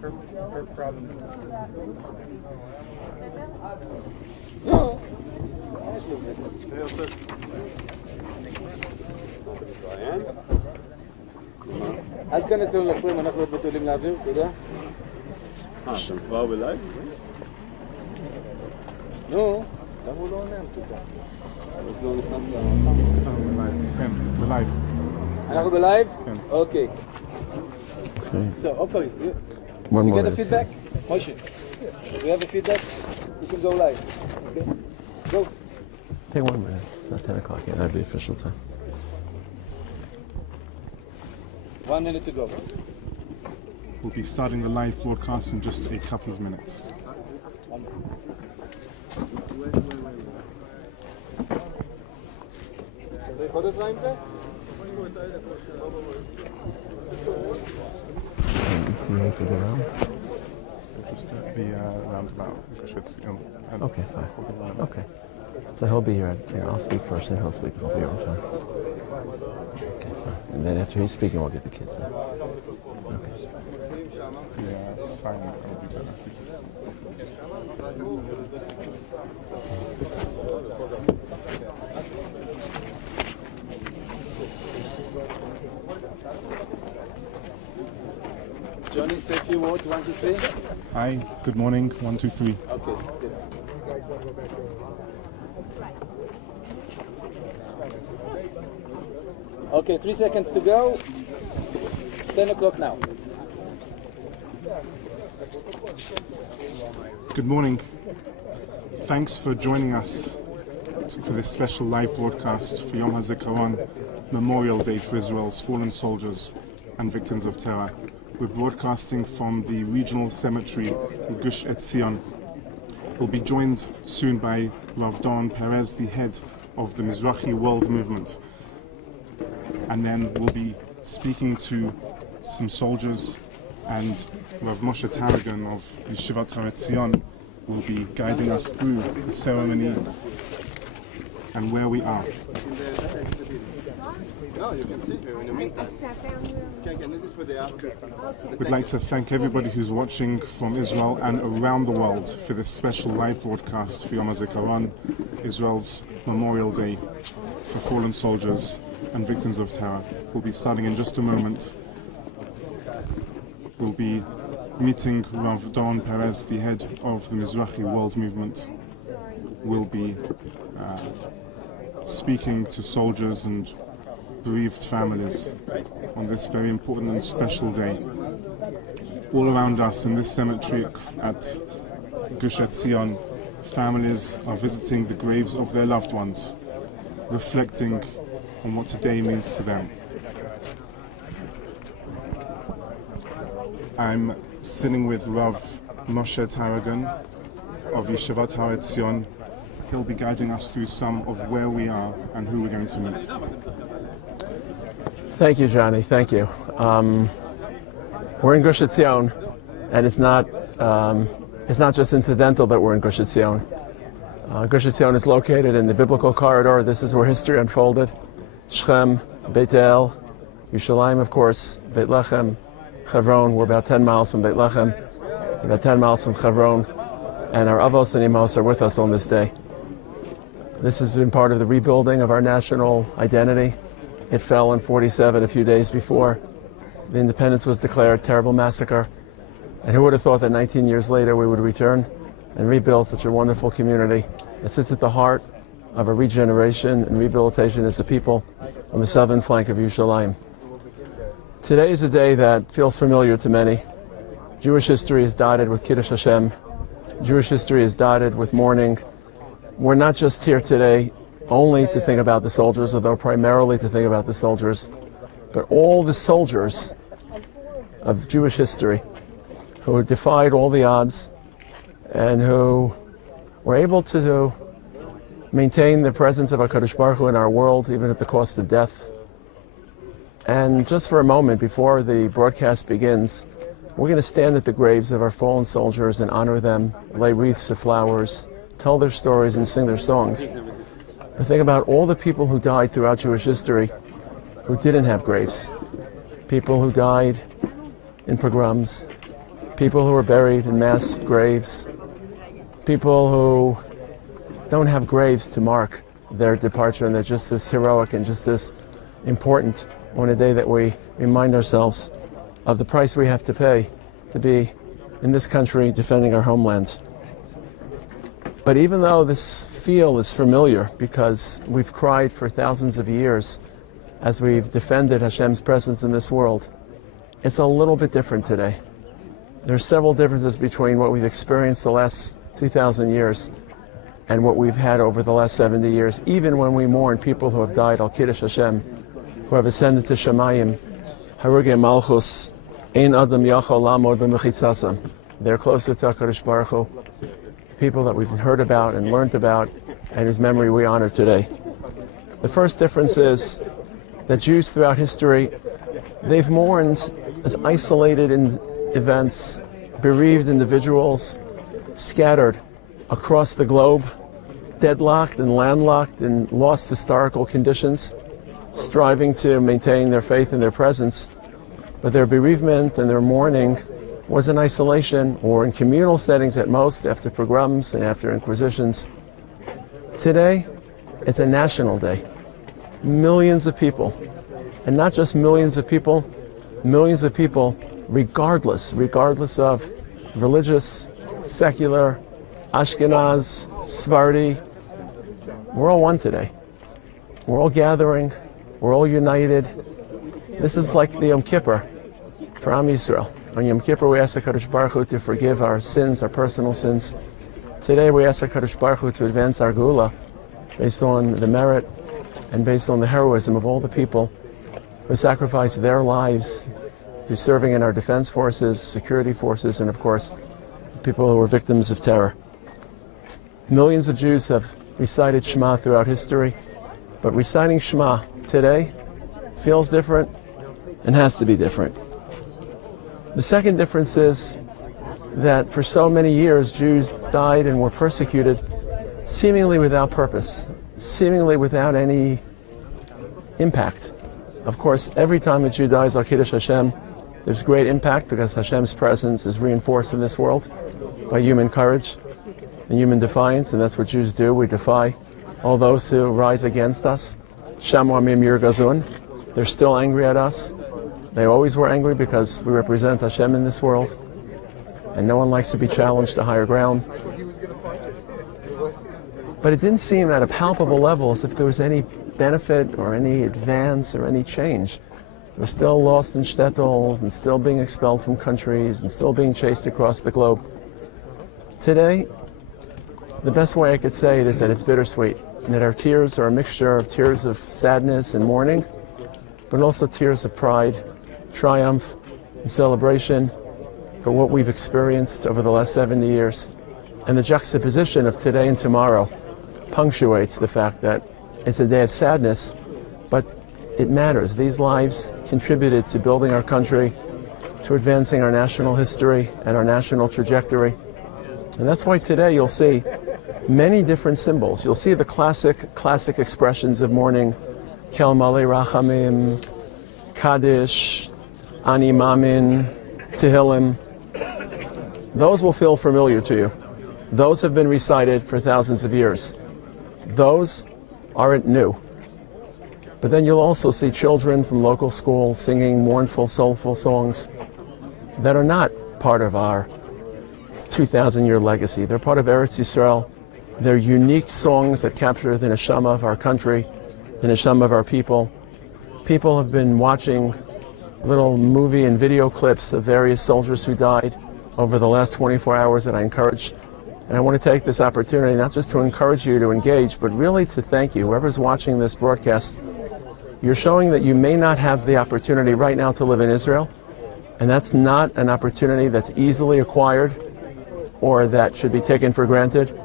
her problem. אל תכנס לנו לפריים, אנחנו עוד בתולים לאוויר, תודה. אתם כבר בלייב? נו, למה הוא לא עונה על תודה? אז לא נכנס לסאונד. כן, בלייב. אנחנו בלייב? כן. אוקיי. So, okay, you get the feedback? Moshe, we have the feedback? You can go live. Okay? Go. Take 1 minute. It's not 10 o'clock yet. That'd be official time. 1 minute to go. We'll be starting the live broadcast in just a couple of minutes. For the round? Just the roundabout. Okay, fine. Okay. So he'll be here. I'll speak first and he'll speak. I'll be over time. Okay, fine. And then after he's speaking, we'll get the kids in. Okay. Yeah, silent. Johnny, say a few words, 1, 2, 3. Hi, good morning. 1, 2, 3. Okay, good. Okay, 3 seconds to go. 10 o'clock now. Good morning. Thanks for joining us for this special live broadcast for Yom HaZikaron, Memorial Day for Israel's fallen soldiers and victims of terror. We're broadcasting from the regional cemetery in Gush Etzion. We'll be joined soon by Rav Don Perez, the head of the Mizrahi World Movement. And then we'll be speaking to some soldiers, and Rav Moshe Tarragon of Yeshivat Har Etzion will be guiding us through the ceremony and where we are. We'd like to thank everybody who's watching from Israel and around the world for this special live broadcast for Yom HaZikaron, Israel's Memorial Day for fallen soldiers and victims of terror. We'll be starting in just a moment. We'll be meeting Rav Don Perez, the head of the Mizrahi World Movement. We'll be speaking to soldiers and bereaved families on this very important and special day. All around us in this cemetery at Gush Etzion, families are visiting the graves of their loved ones, reflecting on what today means to them. I'm sitting with Rav Moshe Tarragon of Yeshivat Har Etzion. He'll be guiding us through some of where we are and who we're going to meet. Thank you, Johnny. Thank you. We're in Gush Etzion, and it's not just incidental that we're in Gush Etzion. Gush Etzion is located in the biblical corridor. This is where history unfolded. Shechem, Beit El, Yerushalayim, of course, Beit Lechem, Hebron. We're about 10 miles from Beit Lechem, about 10 miles from Hebron, and our Avos and Imos are with us on this day. This has been part of the rebuilding of our national identity. It fell in 47, a few days before the independence was declared, terrible massacre. And who would have thought that 19 years later we would return and rebuild such a wonderful community that sits at the heart of a regeneration and rehabilitation as a people on the southern flank of Yerushalayim. Today is a day that feels familiar to many. Jewish history is dotted with Kiddush Hashem. Jewish history is dotted with mourning. We're not just here today only to think about the soldiers, although primarily to think about the soldiers, but all the soldiers of Jewish history who defied all the odds and who were able to maintain the presence of HaKadosh Baruch Hu in our world, even at the cost of death. And just for a moment before the broadcast begins, we're going to stand at the graves of our fallen soldiers and honor them, lay wreaths of flowers, tell their stories and sing their songs. But think about all the people who died throughout Jewish history who didn't have graves. People who died in pogroms, people who are buried in mass graves, people who don't have graves to mark their departure, and they're just as heroic and just as important on a day that we remind ourselves of the price we have to pay to be in this country defending our homeland. But even though this feel is familiar because we've cried for thousands of years as we've defended Hashem's presence in this world, it's a little bit different today. There are several differences between what we've experienced the last 2,000 years and what we've had over the last 70 years, even when we mourn people who have died, al Kiddush Hashem, who have ascended to Shemayim, Harugei Malchus, Ein Adam Yachal Lamod B'Mechitzasam. They're closer to HaKadosh Baruch Hu, people that we've heard about and learned about, and whose memory we honor today. The first difference is that Jews throughout history, they've mourned as isolated events, bereaved individuals, scattered across the globe, deadlocked and landlocked in lost historical conditions, striving to maintain their faith and their presence. But their bereavement and their mourning was in isolation or in communal settings at most, after pogroms and after inquisitions. Today, it's a national day. Millions of people, and not just millions of people regardless of religious, secular, Ashkenaz, Sephardi, we're all one today. We're all gathering, we're all united. This is like the Yom Kippur for Am Yisrael. On Yom Kippur we ask HaKadosh Baruch Hu to forgive our sins, our personal sins. Today we ask HaKadosh Baruch Hu to advance our Geula based on the merit and based on the heroism of all the people who sacrificed their lives through serving in our defense forces, security forces, and of course, people who were victims of terror. Millions of Jews have recited Shema throughout history, but reciting Shema today feels different and has to be different. The second difference is that for so many years, Jews died and were persecuted seemingly without purpose, seemingly without any impact. Of course, every time a Jew dies al Kiddush Hashem, there's great impact because Hashem's presence is reinforced in this world by human courage and human defiance, and that's what Jews do. We defy all those who rise against us. Shamu Amim Yir Gazun. They're still angry at us. They always were angry because we represent Hashem in this world, and no one likes to be challenged to higher ground. But it didn't seem at a palpable level as if there was any benefit or any advance or any change. We're still lost in shtetls and still being expelled from countries and still being chased across the globe. Today, the best way I could say it is that it's bittersweet, and that our tears are a mixture of tears of sadness and mourning, but also tears of pride, triumph, and celebration for what we've experienced over the last 70 years. And the juxtaposition of today and tomorrow punctuates the fact that it's a day of sadness, but it matters. These lives contributed to building our country, to advancing our national history and our national trajectory. And that's why today you'll see many different symbols. You'll see the classic expressions of mourning, Kel Malei Rachamim, Kadish, Ani Mamin, Tehillim. Those will feel familiar to you. Those have been recited for thousands of years. Those aren't new. But then you'll also see children from local schools singing mournful, soulful songs that are not part of our 2,000-year legacy. They're part of Eretz Yisrael. They're unique songs that capture the neshama of our country, the neshama of our people. People have been watching little movie and video clips of various soldiers who died over the last 24 hours that I encourage. And I want to take this opportunity not just to encourage you to engage, but really to thank you. Whoever's watching this broadcast, you're showing that you may not have the opportunity right now to live in Israel, and that's not an opportunity that's easily acquired or that should be taken for granted,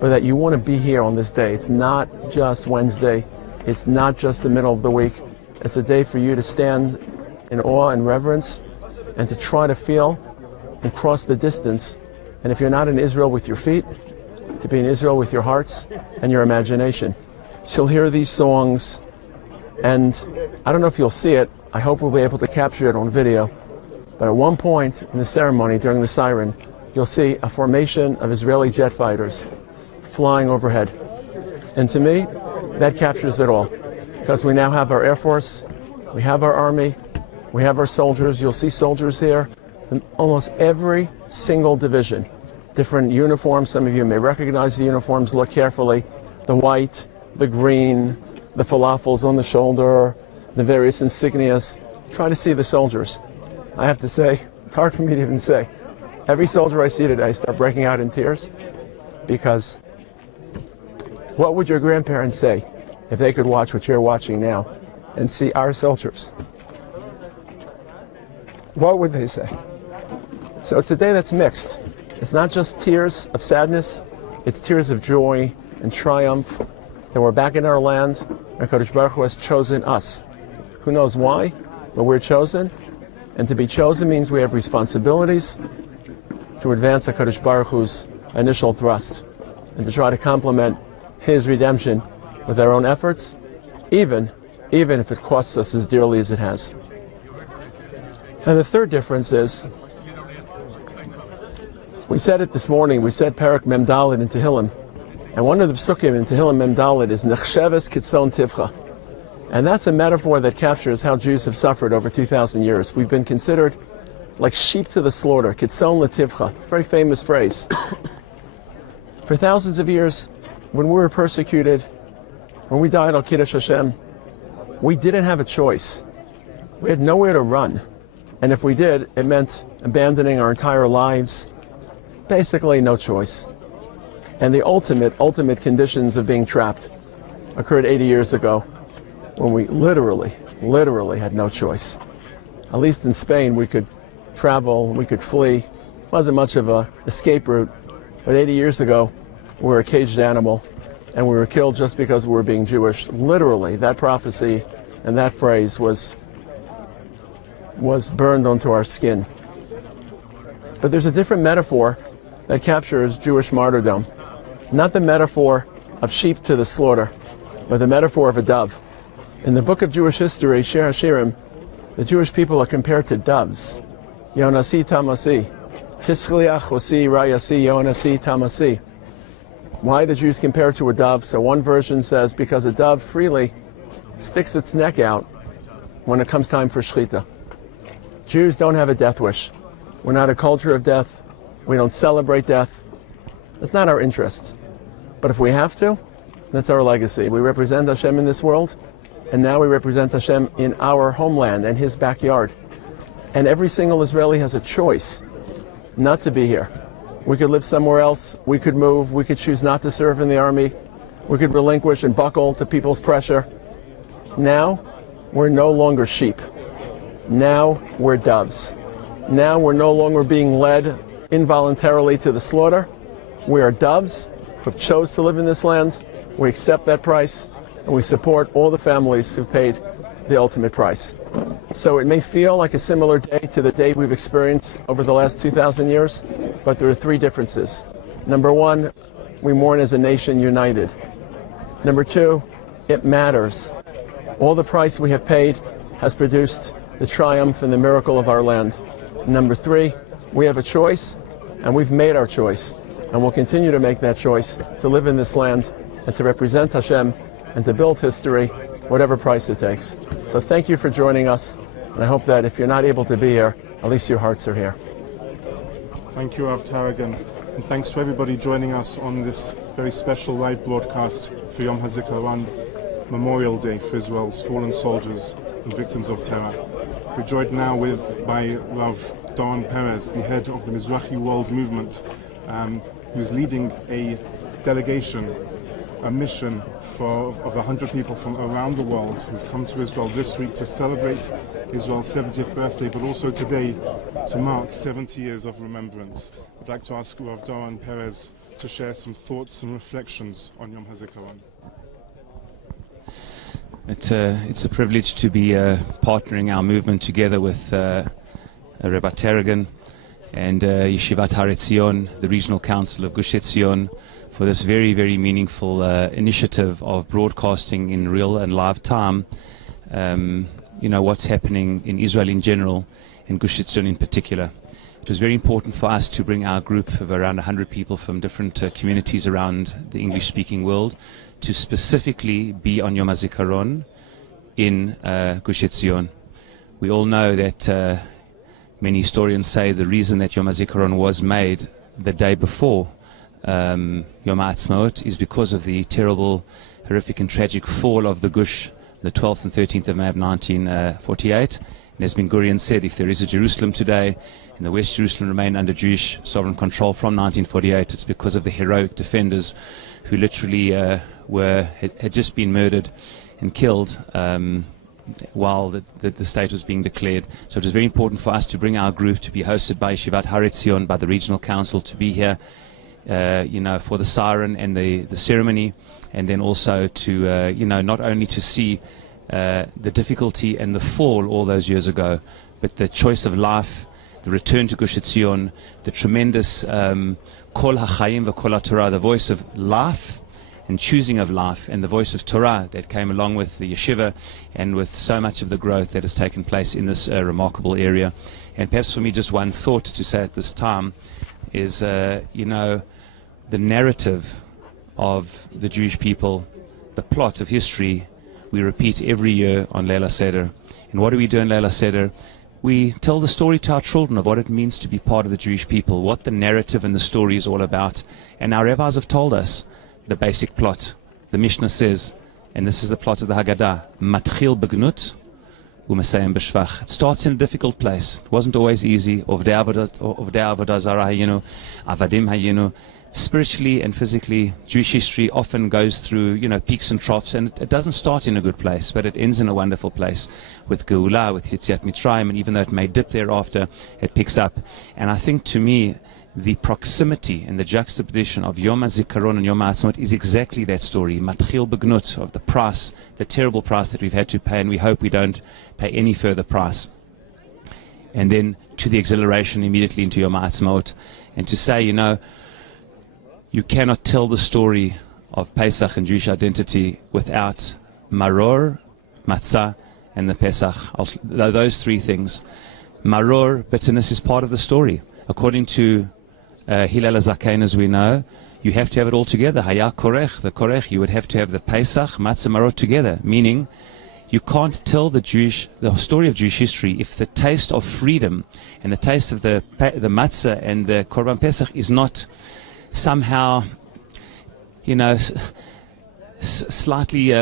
but that you want to be here on this day. It's not just Wednesday. It's not just the middle of the week. It's a day for you to stand in awe and reverence and to try to feel and cross the distance. And if you're not in Israel with your feet, to be in Israel with your hearts and your imagination. So you'll hear these songs, and I don't know if you'll see it. I hope we'll be able to capture it on video. But at one point in the ceremony, during the siren, you'll see a formation of Israeli jet fighters flying overhead. And to me, that captures it all. Because we now have our Air Force, we have our Army, we have our soldiers. You'll see soldiers here in almost every single division. Different uniforms. Some of you may recognize the uniforms. Look carefully. The white, the green, the falafels on the shoulder, the various insignias. Try to see the soldiers. I have to say, it's hard for me to even say. Every soldier I see today, I start breaking out in tears, because what would your grandparents say if they could watch what you're watching now and see our soldiers? What would they say? So it's a day that's mixed. It's not just tears of sadness, it's tears of joy and triumph that we're back in our land, and Kadosh Baruch Hu has chosen us. Who knows why, but we're chosen. And to be chosen means we have responsibilities to advance HaKadosh Baruch Hu's initial thrust and to try to complement his redemption with our own efforts, even if it costs us as dearly as it has. And the third difference is, we said it this morning, we said Parak Mem Dalet in Tehillim, and one of the psukim in Tehillim Mem Dalet is Nechsheves Kitzon Tivcha. And that's a metaphor that captures how Jews have suffered over 2,000 years. We've been considered like sheep to the slaughter, Kitzon Letivcha, very famous phrase. For thousands of years, when we were persecuted, when we died al Kiddush Hashem, we didn't have a choice. We had nowhere to run. And if we did, it meant abandoning our entire lives. Basically, no choice. And the ultimate conditions of being trapped occurred 80 years ago, when we literally had no choice. At least in Spain, we could travel, we could flee. It wasn't much of an escape route. But 80 years ago, we were a caged animal, and we were killed just because we were being Jewish. Literally, that prophecy and that phrase was burned onto our skin. But there's a different metaphor that captures Jewish martyrdom. Not the metaphor of sheep to the slaughter, but the metaphor of a dove. In the book of Jewish history, Shir HaShirim, the Jewish people are compared to doves. Yonasi Tamasi. Hischliach Hosi Rayasi Yonasi Tamasi. Why the Jews compare to a dove? So one version says because a dove freely sticks its neck out when it comes time for shechita. Jews don't have a death wish. We're not a culture of death. We don't celebrate death. That's not our interest. But if we have to, that's our legacy. We represent Hashem in this world, and now we represent Hashem in our homeland and his backyard. And every single Israeli has a choice not to be here. We could live somewhere else, we could move, we could choose not to serve in the army, we could relinquish and buckle to people's pressure. Now, we're no longer sheep. Now, we're doves. Now, we're no longer being led involuntarily to the slaughter. We are doves who've chose to live in this land. We accept that price, and we support all the families who've paid the ultimate price. So it may feel like a similar day to the day we've experienced over the last 2,000 years, but there are three differences. Number one, we mourn as a nation united. Number two, it matters. All the price we have paid has produced the triumph and the miracle of our land. Number three, we have a choice, and we've made our choice, and we'll continue to make that choice to live in this land and to represent Hashem and to build history, whatever price it takes. So thank you for joining us, and I hope that if you're not able to be here, at least your hearts are here. Thank you, Rav Tarragon, and thanks to everybody joining us on this very special live broadcast for Yom HaZikaron, Memorial Day for Israel's fallen soldiers and victims of terror. We're joined now by Rav Don Perez, the head of the Mizrahi World Movement, who's leading a delegation, a mission of 100 people from around the world who've come to Israel this week to celebrate Israel's 70th birthday, but also today to mark 70 years of remembrance. I'd like to ask Rav Don Perez to share some thoughts and reflections on Yom HaZikaron. It's a privilege to be partnering our movement together with Rabbi Tarragon and Yeshivat Har Etzion, the Regional Council of Gush Etzion, for this very, very meaningful initiative of broadcasting in real and live time, what's happening in Israel in general, and Gush Etzion in particular. It was very important for us to bring our group of around 100 people from different communities around the English-speaking world to specifically be on Yom HaZikaron in Gush Etzion. We all know that many historians say the reason that Yom HaZikaron was made the day before Yom HaAtzmaut is because of the terrible, horrific and tragic fall of the Gush, the 12th and 13th of May of 1948. And as Ben Gurion said, if there is a Jerusalem today, and the West Jerusalem remained under Jewish sovereign control from 1948, it's because of the heroic defenders who literally had just been murdered and killed while the state was being declared. So it was very important for us to bring our group to be hosted by Yeshivat Har Etzion, by the regional council, to be here, for the siren and the ceremony, and then also to, not only to see the difficulty and the fall all those years ago, but the choice of life, the return to Gush Etzion, the tremendous Kol HaChaim v'Kol HaTorah, the voice of life and choosing of life, and the voice of Torah that came along with the yeshiva and with so much of the growth that has taken place in this remarkable area. And perhaps for me, just one thought to say at this time is, the narrative of the Jewish people, the plot of history, we repeat every year on Leila Seder. And what do we do in Leila Seder? We tell the story to our children of what it means to be part of the Jewish people, what the narrative and the story is all about. And our rabbis have told us the basic plot. The Mishnah says, and this is the plot of the Haggadah, Matchil begnut u'mesayem b'shvach. It starts in a difficult place. It wasn't always easy. Ovdei avodah zarah hayinu, avadim hayinu. Spiritually and physically, Jewish history often goes through, peaks and troughs, and it doesn't start in a good place, but it ends in a wonderful place with Geulah, with Yetziat Mitzrayim, and even though it may dip thereafter, it picks up. And I think, to me, the proximity and the juxtaposition of Yom HaZikaron and Yom HaAtzmaut is exactly that story, Matchil begnut, of the price, the terrible price that we've had to pay, and we hope we don't pay any further price. And then to the exhilaration immediately into Yom HaAtzmaut, and to say, you cannot tell the story of Pesach and Jewish identity without maror, matzah, and the Pesach. Those three things. Maror, bitterness, is part of the story. According to Hillel HaZaken, as we know, you have to have it all together. Haya korech, the korech, you would have to have the Pesach, matzah, maror together. Meaning, you can't tell the story of Jewish history if the taste of freedom and the taste of the matzah and the korban Pesach is not somehow, slightly,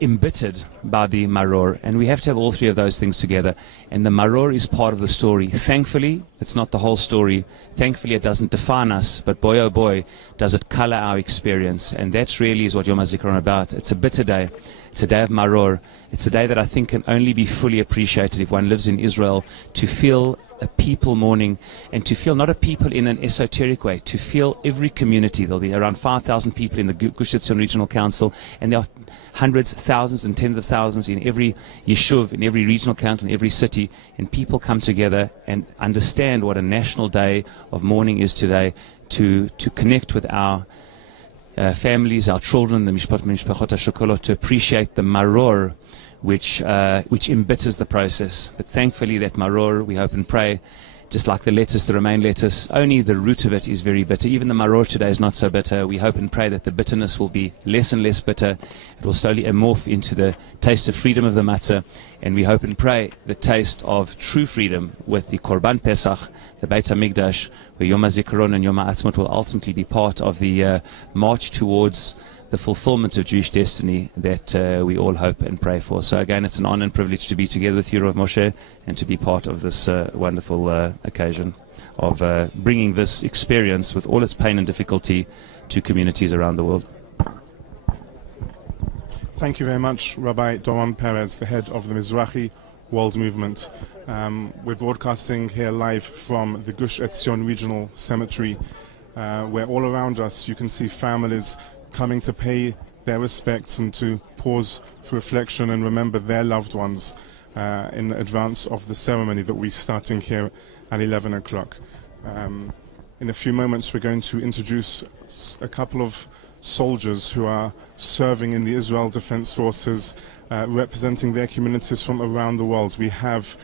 embittered by the maror. And we have to have all three of those things together. And the maror is part of the story. Thankfully, it's not the whole story. Thankfully, it doesn't define us. But boy, oh boy, does it color our experience. And that really is what Yom HaZikaron is about. It's a bitter day. It's a day of maror. It's a day that I think can only be fully appreciated if one lives in Israel, to feel a people mourning, and to feel not a people in an esoteric way, to feel every community. There'll be around 5,000 people in the Gush Etzion Regional Council, and there are hundreds, thousands and tens of thousands in every yeshuv, in every regional council, in every city, and people come together and understand what a national day of mourning is today, to connect with our families, our children, the mishpachot hashokolot, to appreciate the maror which embitters the process. But thankfully that maror, we hope and pray, just like the lettuce, the romaine lettuce, only the root of it is very bitter. Even the maror today is not so bitter. We hope and pray that the bitterness will be less and less bitter. It will slowly morph into the taste of freedom of the matzah. And we hope and pray the taste of true freedom with the Korban Pesach, the Beit HaMikdash, where Yom HaZikaron and Yom HaAtzmaut will ultimately be part of the march towards the fulfillment of Jewish destiny that we all hope and pray for. So again, it's an honor and privilege to be together with you, Rav Moshe, and to be part of this wonderful occasion of bringing this experience with all its pain and difficulty to communities around the world. Thank you very much, Rabbi Doron Perez, the head of the Mizrahi World Movement. We're broadcasting here live from the Gush Etzion Regional Cemetery, where all around us you can see families coming to pay their respects and to pause for reflection and remember their loved ones in advance of the ceremony that we're starting here at 11 o'clock. In a few moments we're going to introduce a couple of soldiers who are serving in the Israel Defense Forces, representing their communities from around the world. We have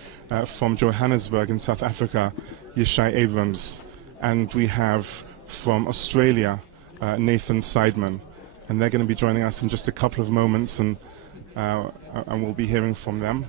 from Johannesburg in South Africa, Yishai Abrams, and we have from Australia, Nathan Seidman. And they're going to be joining us in just a couple of moments, and we'll be hearing from them.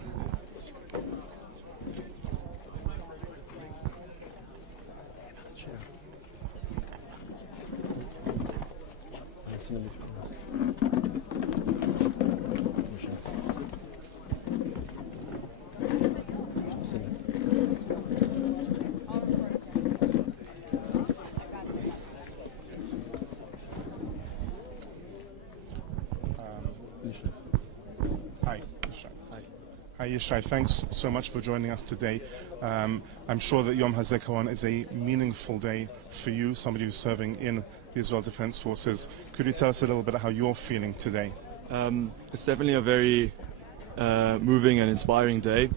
Hi Yishai, thanks so much for joining us today. I'm sure that Yom HaZikaron is a meaningful day for you, somebody who's serving in the Israel Defense Forces. Could you tell us a little bit how you're feeling today? It's definitely a very moving and inspiring day.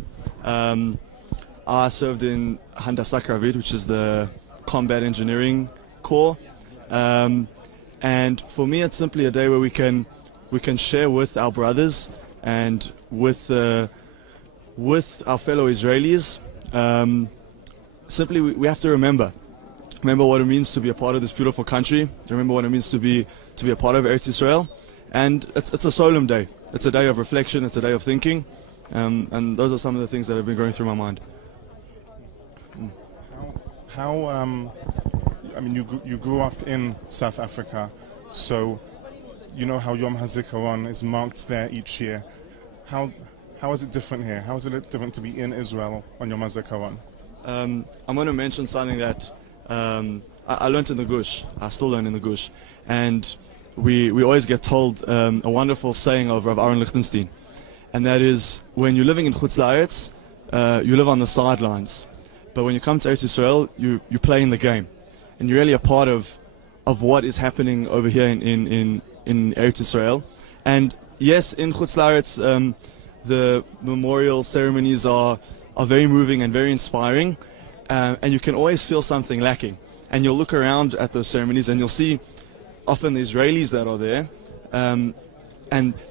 I served in Handasa Kravit, which is the combat engineering corps, and for me it's simply a day where we can share with our brothers and with our fellow Israelis. Simply we have to remember what it means to be a part of this beautiful country, remember what it means to be a part of Eretz Israel, and it's a solemn day. It's a day of reflection, it's a day of thinking, and those are some of the things that have been going through my mind. I mean, you grew up in South Africa, so you know how Yom HaZikaron is marked there each year. How is it different here? How is it different to be in Israel on Yom HaZikaron? I'm going to mention something that I learned in the Gush. I still learn in the Gush. And we always get told a wonderful saying of Rav Aaron Lichtenstein. And that is, when you're living in Chutz La'aretz, you live on the sidelines. But when you come to Eretz Israel, you play in the game. And you're really a part of what is happening over here in Eretz Israel. And yes, in Chutz La'aretz, the memorial ceremonies are very moving and very inspiring, and you can always feel something lacking. And you'll look around at those ceremonies and you'll see often the Israelis that are there, and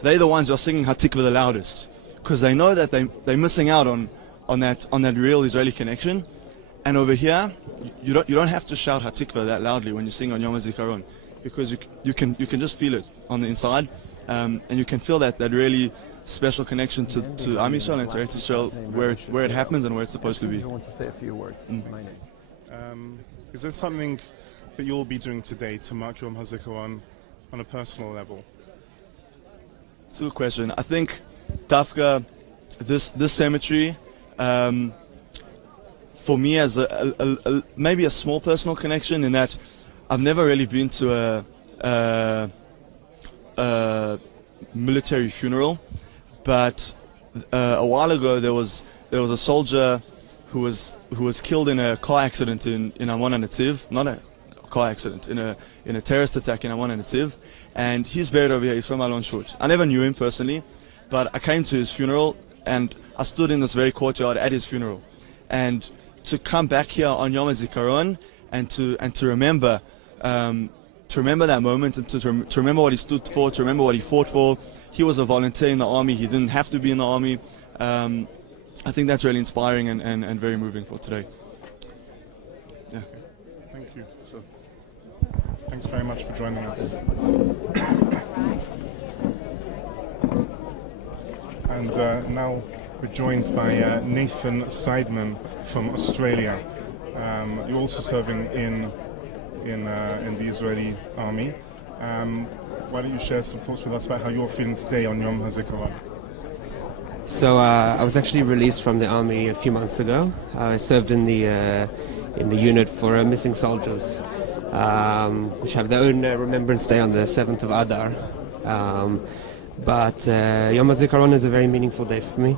they're the ones who are singing Hatikva the loudest, because they know that they're missing out on that real Israeli connection. And over here, you don't have to shout Hatikva that loudly when you sing on Yom HaZikaron, because you can just feel it on the inside, and you can feel that really special connection to Am Yisrael and to Eretz Yisrael, where it happens and where it's supposed to be. I want to say a few words. My name. Is there something that you'll be doing today to mark Yom HaZikaron on a personal level? It's a good question. I think Dafka, this cemetery, for me as maybe a small personal connection, in that I've never really been to a military funeral, but a while ago there was a soldier who was killed in a car accident in Amon Netziv, not a car accident, in a terrorist attack in Amon Netziv, and he's buried over here. He's from Alon Shut. I never knew him personally, but I came to his funeral and I stood in this very courtyard at his funeral, and to come back here on Yom HaZikaron and to remember that moment, and to remember what he stood for, to remember what he fought for. He was a volunteer in the army. He didn't have to be in the army. I think that's really inspiring and very moving for today. Yeah. Thank you. Thanks very much for joining us. And now we're joined by Nathan Seidman from Australia. You're also serving in the Israeli army. Why don't you share some thoughts with us about how you're feeling today on Yom HaZikaron? So I was actually released from the army a few months ago. I served in the unit for missing soldiers, which have their own Remembrance Day on the 7th of Adar. But Yom HaZikaron is a very meaningful day for me.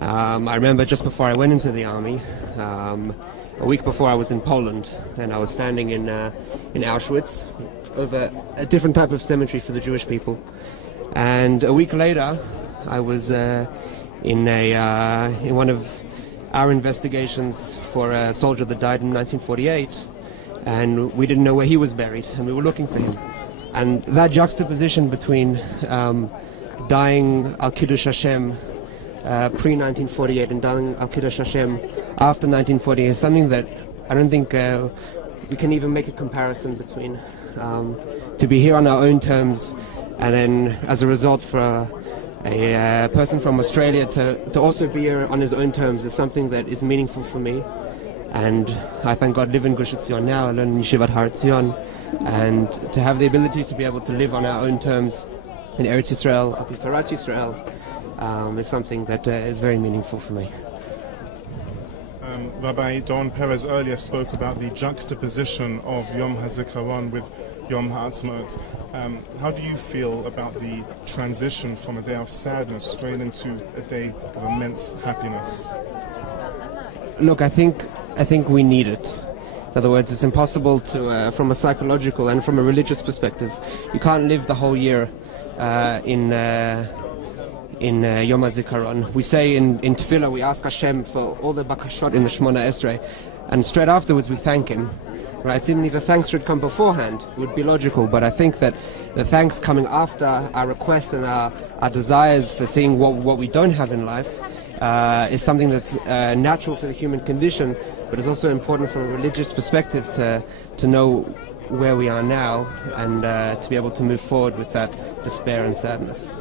I remember just before I went into the army, a week before I was in Poland, and I was standing in Auschwitz over a different type of cemetery for the Jewish people. And a week later, I was in one of our investigations for a soldier that died in 1948, and we didn't know where he was buried, and we were looking for him. And that juxtaposition between dying Al Kiddush Hashem pre-1948 and dying Al Kiddush Hashem after 1948 is something that I don't think we can even make a comparison between. To be here on our own terms, and then as a result for a person from Australia to also be here on his own terms is something that is meaningful for me. And I thank God live in Gush Etzion now, I learn in Yeshivat Har Etzion, and to have the ability to be able to live on our own terms in Eretz Yisrael, Al Pi Torat Yisrael, is something that is very meaningful for me. Rabbi Don Perez earlier spoke about the juxtaposition of Yom HaZikaron with Yom HaAtzmaut. How do you feel about the transition from a day of sadness straight into a day of immense happiness? Look, I think we need it. In other words, it's impossible to, from a psychological and from a religious perspective, you can't live the whole year in Yom HaZikaron. We say in Tefillah, we ask Hashem for all the bakashot in the Shemona Esrei, and straight afterwards we thank Him. Right? Seemingly the thanks should come beforehand, it would be logical, but I think that the thanks coming after our requests and our desires for seeing what we don't have in life is something that's natural for the human condition, but it's also important from a religious perspective to know where we are now and to be able to move forward with that despair and sadness.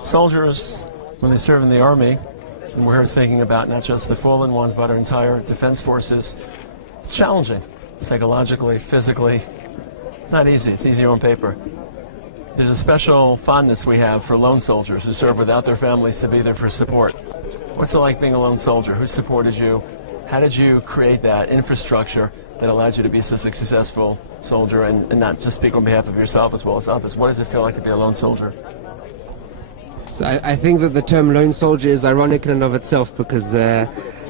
Soldiers, when they serve in the army, and we're thinking about not just the fallen ones, but our entire defense forces, it's challenging, psychologically, physically. It's not easy. It's easier on paper. There's a special fondness we have for lone soldiers who serve without their families to be there for support. What's it like being a lone soldier? Who supported you? How did you create that infrastructure that allowed you to be such a successful soldier and not just speak on behalf of yourself as well as others? What does it feel like to be a lone soldier? So I think that the term lone soldier is ironic in and of itself, because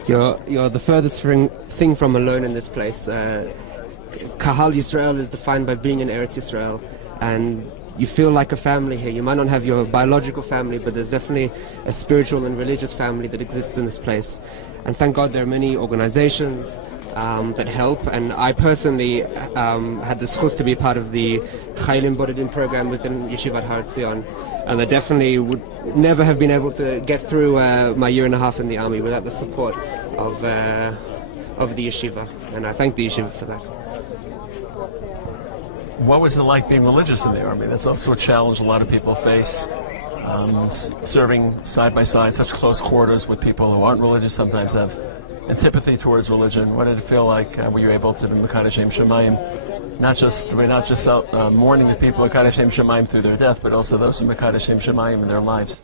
you're the furthest thing from alone in this place. Kahal Yisrael is defined by being in Eretz Yisrael, and you feel like a family here. You might not have your biological family, but there's definitely a spiritual and religious family that exists in this place. And thank God there are many organizations that help, and I personally had the schus to be part of the Chaylim Bodedim program within Yeshivat Har Etzion, and I definitely would never have been able to get through my year and a half in the army without the support of the yeshiva, and I thank the yeshiva for that. What was it like being religious in the army? That's also a challenge a lot of people face. Serving side by side, such close quarters with people who aren't religious, sometimes have antipathy towards religion. What did it feel like? Were you able to be Mekadesh Shem Shemayim? We're not just mourning the people of Mekadesh Shem Shemayim through their death, but also those who Mekadesh Shem Shemayim in their lives.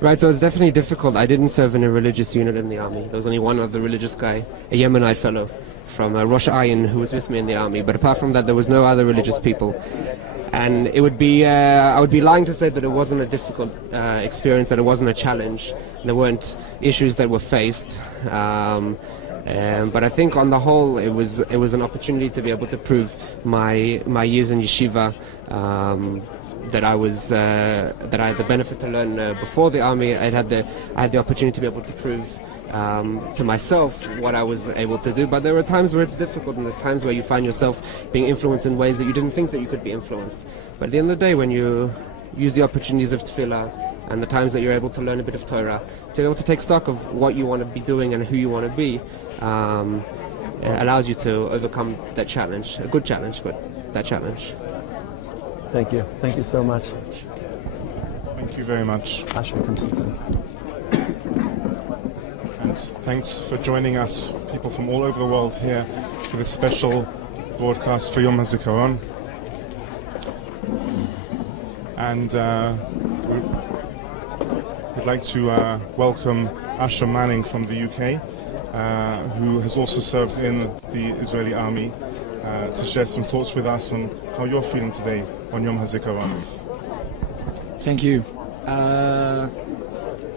Right, so it's definitely difficult. I didn't serve in a religious unit in the army. There was only one other religious guy, a Yemenite fellow from Rosh Ayin, who was with me in the army. But apart from that, there was no other religious people. And it would be, I would be lying to say that it wasn't a difficult experience, that it wasn't a challenge. There weren't issues that were faced. But I think on the whole, it was an opportunity to be able to prove my years in yeshiva, that I had the benefit to learn before the army. I had the opportunity to be able to prove to myself what I was able to do. But there are times where it's difficult, and there's times where you find yourself being influenced in ways that you didn't think that you could be influenced. But at the end of the day, when you use the opportunities of tefillah and the times that you're able to learn a bit of Torah, to be able to take stock of what you want to be doing and who you want to be, allows you to overcome that challenge. A good challenge, but that challenge. Thank you. Thank you so much. Thank you very much. And thanks for joining us, people from all over the world here, for this special broadcast for Yom HaZikaron. And we'd like to welcome Asher Manning from the UK, who has also served in the Israeli army, to share some thoughts with us on how you're feeling today on Yom HaZikaron. Thank you.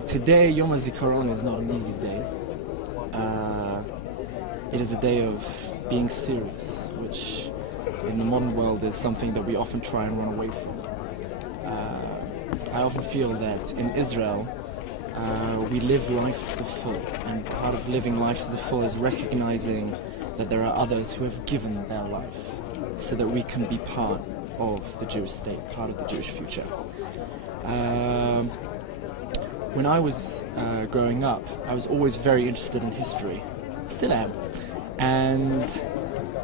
Today, Yom HaZikaron is not an easy day. It is a day of being serious, which in the modern world is something that we often try and run away from. I often feel that in Israel, we live life to the full, and part of living life to the full is recognizing that there are others who have given their life so that we can be part of the Jewish state, part of the Jewish future. When I was growing up, I was always very interested in history, still am, and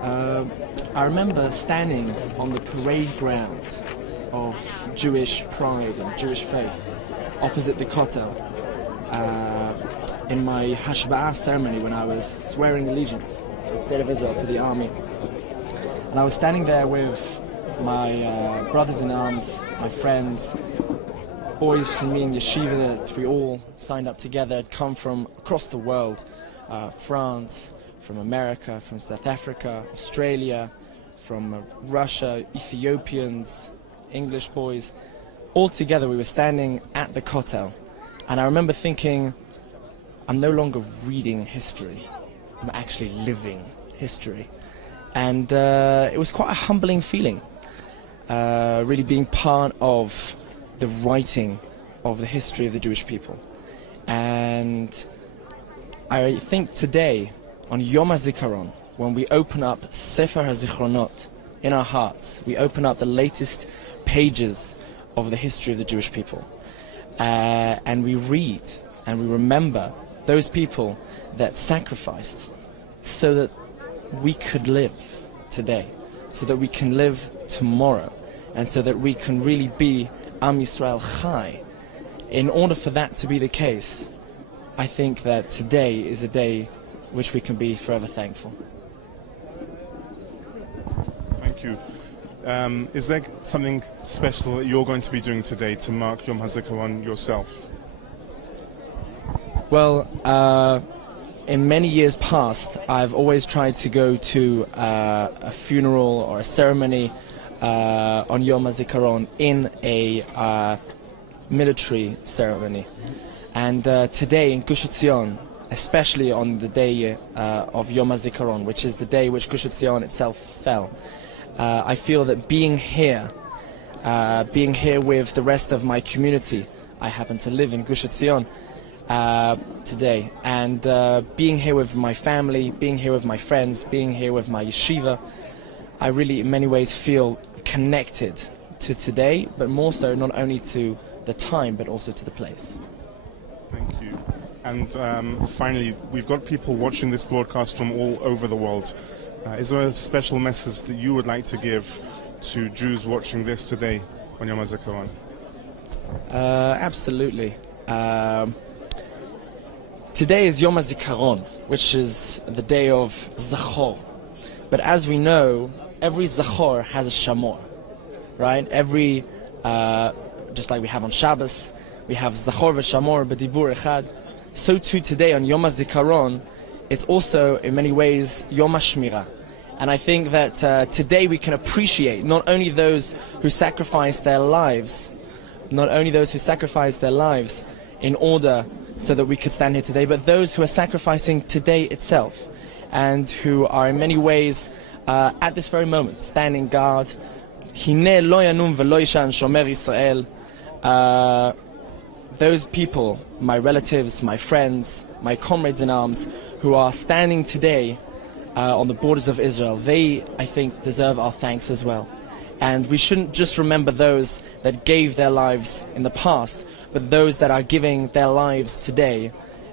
I remember standing on the parade ground of Jewish pride and Jewish faith opposite the Kotel in my Hashba'ah ceremony when I was swearing allegiance to the State of Israel, to the army. And I was standing there with my brothers in arms, my friends, boys from me in yeshiva that we all signed up together, had come from across the world, France, from America, from South Africa, Australia, from Russia, Ethiopians, English boys. All together we were standing at the Kotel, and I remember thinking, I'm no longer reading history, I'm actually living history. And it was quite a humbling feeling, really being part of the writing of the history of the Jewish people. And I think today, on Yom HaZikaron, when we open up Sefer HaZichronot in our hearts, we open up the latest pages of the history of the Jewish people, and we read and we remember those people that sacrificed so that we could live today, so that we can live tomorrow, and so that we can really be Am Yisrael Chai. In order for that to be the case, I think that today is a day which we can be forever thankful. Thank you. Is there something special that you're going to be doing today to mark Yom HaZikaron yourself? Well, in many years past, I've always tried to go to a funeral or a ceremony on Yom HaZikaron in a military ceremony. And today in Gush Etzion, especially on the day of Yom HaZikaron, which is the day which Gush Etzion itself fell, I feel that being here with the rest of my community, I happen to live in Gush Etzion today, and being here with my family, being here with my friends, being here with my yeshiva, I really in many ways feel connected to today, but more so not only to the time but also to the place. Thank you. And finally, we've got people watching this broadcast from all over the world. Is there a special message that you would like to give to Jews watching this today on Yom HaZikaron? Absolutely. Today is Yom HaZikaron, which is the day of Zachor. But as we know, every Zachor has a Shamor, right? Every, just like we have on Shabbos, we have Zachor v'Shamor b'dibur echad. So too today on Yom HaZikaron, it's also in many ways Yom HaShmira. And I think that today we can appreciate not only those who sacrificed their lives, in order so that we could stand here today, but those who are sacrificing today itself, and who are in many ways at this very moment standing guard. Hineh lo yanum v'lo yishan shomer Israel. Those people, my relatives, my friends, my comrades in arms, who are standing today on the borders of Israel, they, I think, deserve our thanks as well. And we shouldn't just remember those that gave their lives in the past, but those that are giving their lives today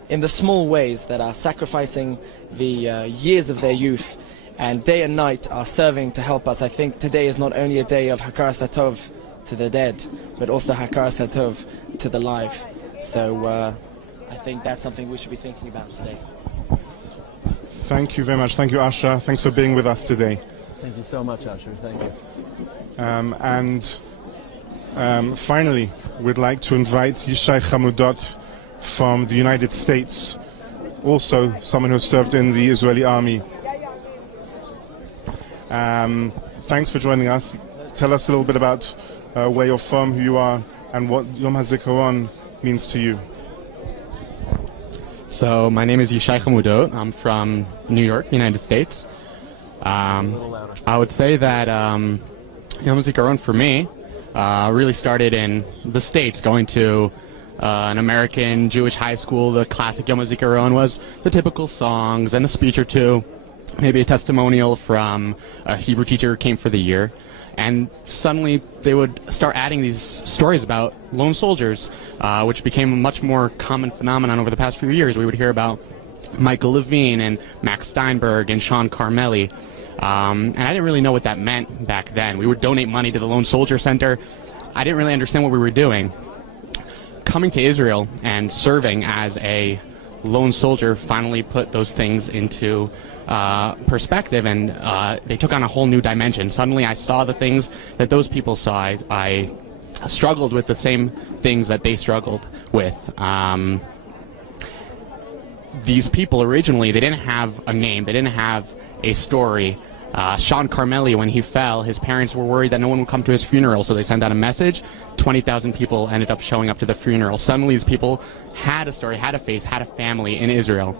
in the small ways, that are sacrificing the years of their youth and day and night are serving to help us. I think today is not only a day of Hakaras HaTov to the dead, but also Hakaras HaTov to the live. So I think that's something we should be thinking about today. Thank you very much. Thank you, Asher. Thanks for being with us today. Thank you so much, Asher. Thank you. Finally, we'd like to invite Yishai Chamudot from the United States, also someone who served in the Israeli army. Thanks for joining us. Tell us a little bit about where you're from, who you are, and what Yom HaZikaron means to you. So my name is Yishai Chamudot. I'm from New York, United States. I would say that Yom HaZikaron for me really started in the States, going to an American Jewish high school, the classic Yom HaZikaron was the typical songs and a speech or two, maybe a testimonial from a Hebrew teacher who came for the year. And suddenly they would start adding these stories about lone soldiers, which became a much more common phenomenon over the past few years. We would hear about Michael Levine and Max Steinberg and Sean Carmelli. And I didn't really know what that meant back then. We would donate money to the Lone Soldier Center. I didn't really understand what we were doing. Coming to Israel and serving as a lone soldier finally put those things into perspective, and they took on a whole new dimension. Suddenly I saw the things that those people saw. I struggled with the same things that they struggled with. These people originally, they didn't have a name, they didn't have a story. Sean Carmelli, when he fell, his parents were worried that no one would come to his funeral, so they sent out a message. 20,000 people ended up showing up to the funeral. Suddenly these people had a story, had a face, had a family in Israel.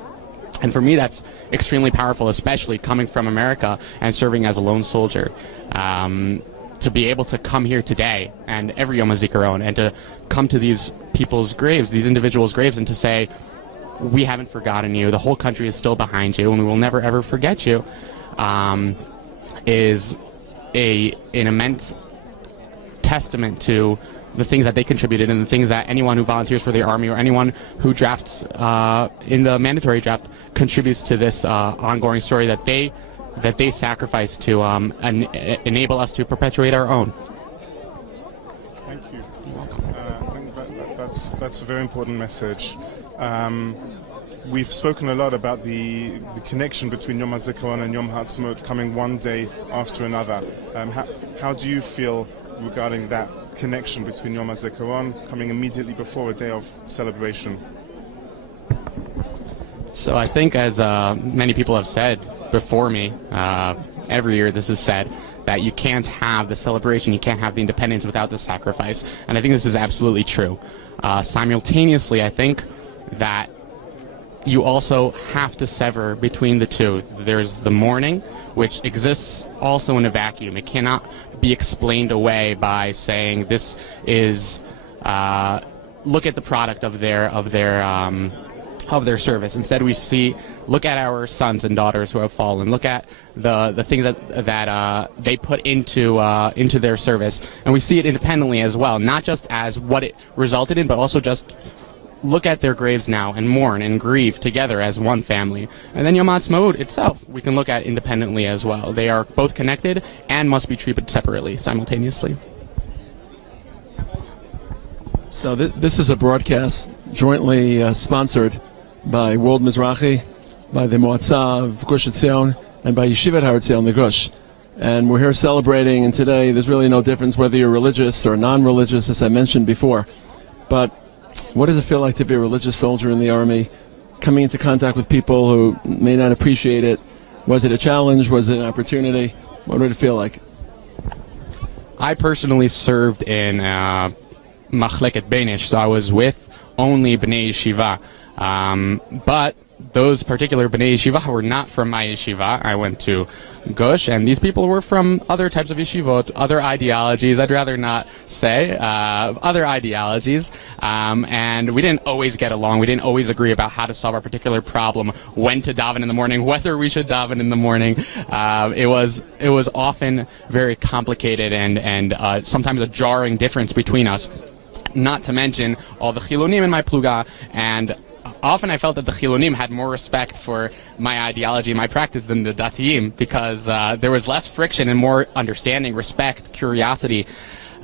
And for me, that's extremely powerful, especially coming from America and serving as a lone soldier. To be able to come here today and every Yom HaZikaron and to come to these people's graves, these individuals' graves, and to say, we haven't forgotten you, the whole country is still behind you, and we will never ever forget you, is an immense testament to the things that they contributed and the things that anyone who volunteers for the Army or anyone who drafts in the mandatory draft contributes to this ongoing story that they sacrifice to enable us to perpetuate our own. Thank you. I think that's a very important message. We've spoken a lot about the connection between Yom HaZikaron and Yom HaAtzmaut coming one day after another. How do you feel regarding that connection between Yom HaZikaron coming immediately before a day of celebration? So I think, as many people have said before me, every year this is said, that you can't have the celebration, you can't have the independence without the sacrifice. And I think this is absolutely true. Simultaneously, I think that you also have to sever between the two. There's the mourning, which exists also in a vacuum. It cannot be explained away by saying this is look at the product of their service. Instead, we see, look at our sons and daughters who have fallen. Look at the things that they put into their service, and we see it independently as well, not just as what it resulted in, but also just look at their graves now and mourn and grieve together as one family. And then Yom HaAtzmaut itself, we can look at independently as well. They are both connected and must be treated separately, simultaneously. So this is a broadcast jointly sponsored by World Mizrahi, by the Moatza of Gush Etzion, and by Yeshivat Har Etzion, the Gush. And we're here celebrating, and today there's really no difference whether you're religious or non-religious, as I mentioned before. But what does it feel like to be a religious soldier in the Army, coming into contact with people who may not appreciate it? Was it a challenge? Was it an opportunity? What did it feel like? I personally served in Machleket Beinish, so I was with only Bnei Yeshiva. But those particular Bnei Yeshiva were not from my yeshiva. I went to Gush, and these people were from other types of yeshivot, other ideologies, I'd rather not say, other ideologies, and we didn't always get along. We didn't always agree about how to solve our particular problem, when to daven in the morning, whether we should daven in the morning. It was often very complicated and sometimes a jarring difference between us, not to mention all the chilonim in my pluga, and often I felt that the chilonim had more respect for my ideology and my practice than the datiim, because there was less friction and more understanding, respect, curiosity,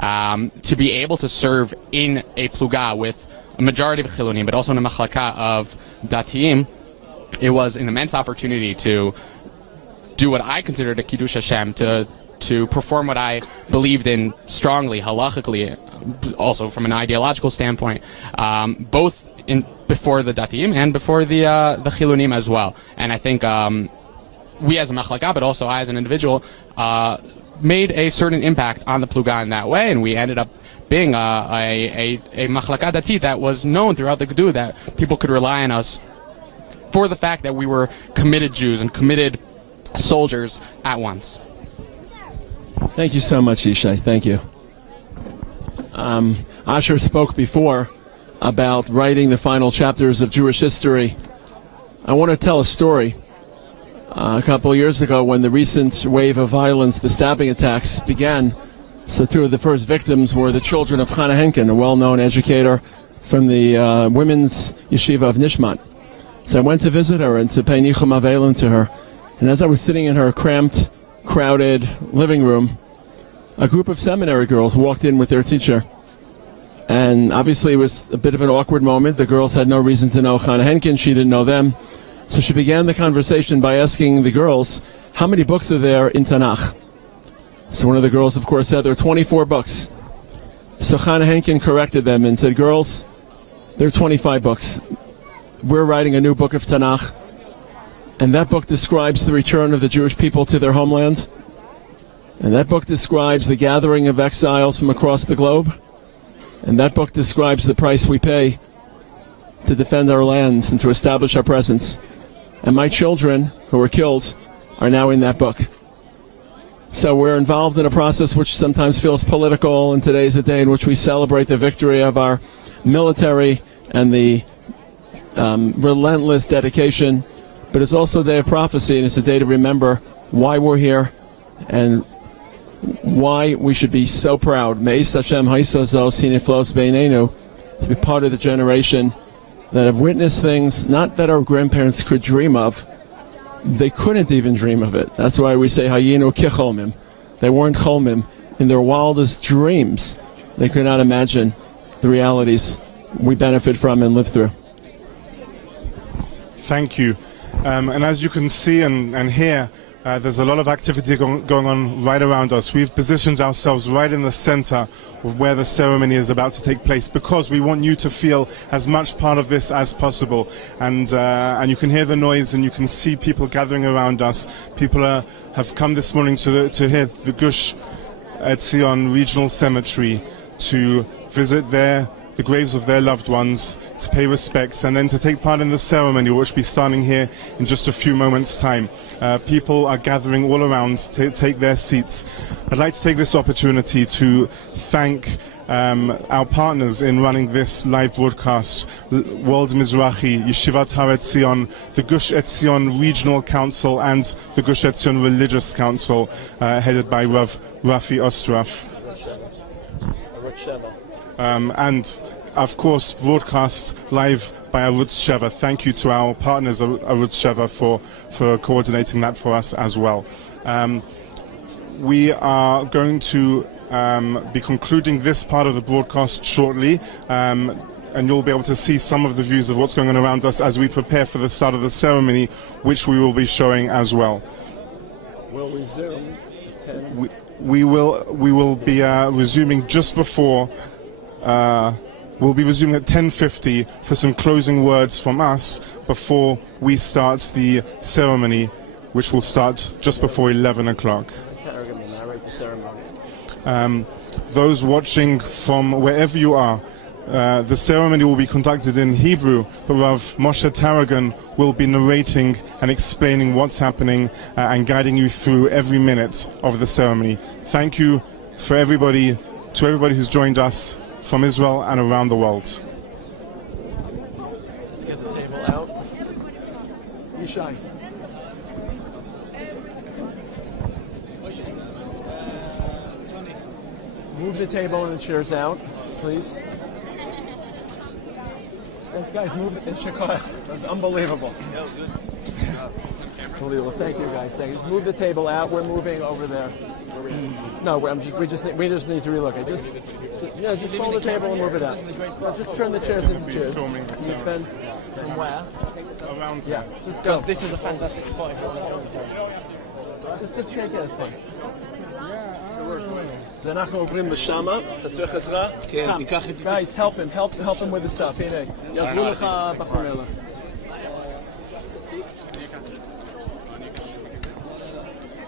to be able to serve in a pluga with a majority of chilonim, but also in a machlaka of datiim. It was an immense opportunity to do what I considered a kiddush Hashem, to perform what I believed in strongly, halachically, also from an ideological standpoint, both before the datiim and before the chilunim as well. And I think we as a machlaka, but also I as an individual, made a certain impact on the pluga in that way, and we ended up being a machlaka dati that was known throughout the Gedu, that people could rely on us for the fact that we were committed Jews and committed soldiers at once. Thank you so much, Yishai. Thank you. Asher spoke before about writing the final chapters of Jewish history, I want to tell a story. A couple of years ago, when the recent wave of violence, the stabbing attacks, began, so two of the first victims were the children of Chana Henkin, a well-known educator from the women's yeshiva of Nishmat. So I went to visit her and to pay nichum avelin to her. And as I was sitting in her cramped, crowded living room, a group of seminary girls walked in with their teacher. And obviously it was a bit of an awkward moment. The girls had no reason to know Chana Henkin. She didn't know them. So she began the conversation by asking the girls, how many books are there in Tanakh? So one of the girls, of course, said there are 24 books. So Chana Henkin corrected them and said, girls, there are 25 books. We're writing a new book of Tanakh, and that book describes the return of the Jewish people to their homeland. And that book describes the gathering of exiles from across the globe. And that book describes the price we pay to defend our lands and to establish our presence. And my children, who were killed, are now in that book. So we're involved in a process which sometimes feels political, and today is a day in which we celebrate the victory of our military and the relentless dedication. But it's also a day of prophecy, and it's a day to remember why we're here and why we should be so proud to be part of the generation that have witnessed things not that our grandparents could dream of. They couldn't even dream of it. That's why we say Hayinu kicholmim. They weren't cholmim. In their wildest dreams, they could not imagine the realities we benefit from and live through. Thank you. And as you can see and hear, there's a lot of activity going on right around us. We've positioned ourselves right in the center of where the ceremony is about to take place because we want you to feel as much part of this as possible. And you can hear the noise and you can see people gathering around us. People have come this morning to hear the Gush Czion Regional Cemetery to visit the graves of their loved ones, to pay respects, and then to take part in the ceremony, which will be starting here in just a few moments' time. People are gathering all around to take their seats. I'd like to take this opportunity to thank our partners in running this live broadcast, World Mizrahi, Yeshivat Har Etzion, the Gush Etzion Regional Council, and the Gush Etzion Religious Council, headed by Rav Rafi Ostraf. And of course broadcast live by Arutz Sheva. Thank you to our partners Arutz Sheva for coordinating that for us as well. We are going to be concluding this part of the broadcast shortly, and you'll be able to see some of the views of what's going on around us as we prepare for the start of the ceremony, which we will be showing as well. We'll resume at 10. We will be resuming just before. We'll be resuming at 10:50 for some closing words from us before we start the ceremony, which will start just before 11 o'clock. Those watching from wherever you are, the ceremony will be conducted in Hebrew, but Rav Moshe Tarragon will be narrating and explaining what's happening and guiding you through every minute of the ceremony. Thank you to everybody who's joined us from Israel and around the world. Let's get the table out. Yishai. Move the table and the chairs out, please. Thanks, guys. Move it in Chicago. That's unbelievable. Unbelievable. Thank you, guys. Thank you. Just move the table out. We're moving over there. No, we just need to relocate. Just fold the table and move it out. No, just turn the chairs into chairs. Then from where? Around. Yeah. Just go. Because this is a fantastic spot if you want to join. Sorry. Just take it. It's fine. אז אנחנו עוברים לשמה, אתה צריך עזרה? כן, תיקח את... Guys, help him with the stuff, הנה, יעזרו לך בחומלה.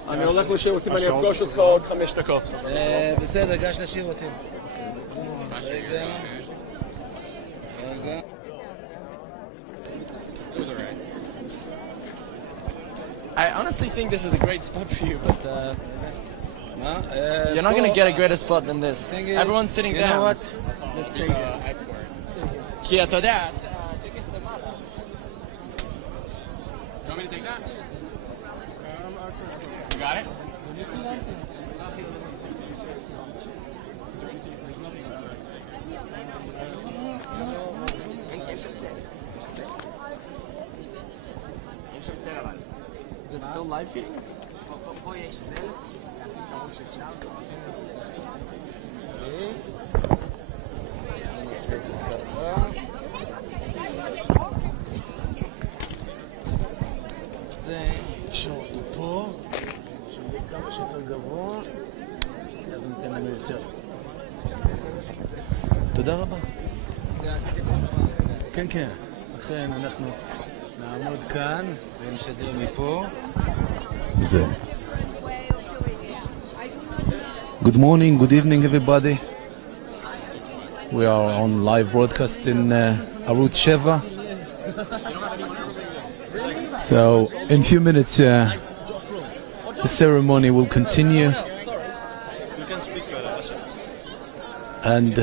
אני הולך לשירותים, אני אפגוש אותך עוד 5 דקות. בסדר, גש לשירותים. I honestly think this is a great spot for you, but you're not going to get a greater spot than this. Everyone's sitting down. You know what? Let's take it. כי אתה יודע, הטקס למעלה. You want me to take that? You got it? Is it still live feeding? זה נקשור אותו פה, שיהיה כמה שיותר גבוה, אז ניתן לנו יותר. תודה רבה. כן, כן. לכן אנחנו נעמוד כאן ונשדר מפה. זה. Good morning, good evening everybody. We are on live broadcast in Arut Sheva. So in a few minutes the ceremony will continue and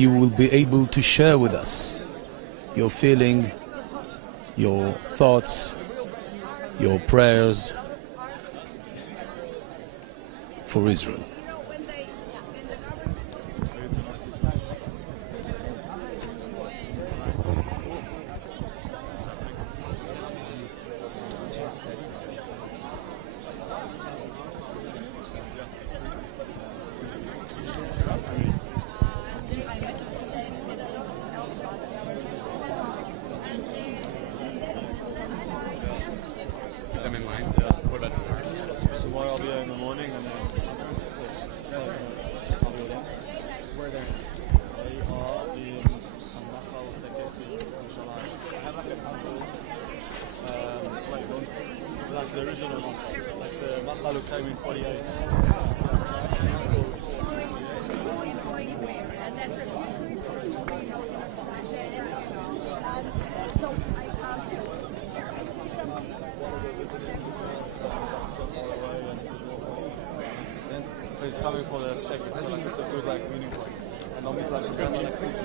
you will be able to share with us your feeling, your thoughts, your prayers for Israel. He's coming for the ticket, so like it's a good like meaning point. And I'll meet like a grandma next week.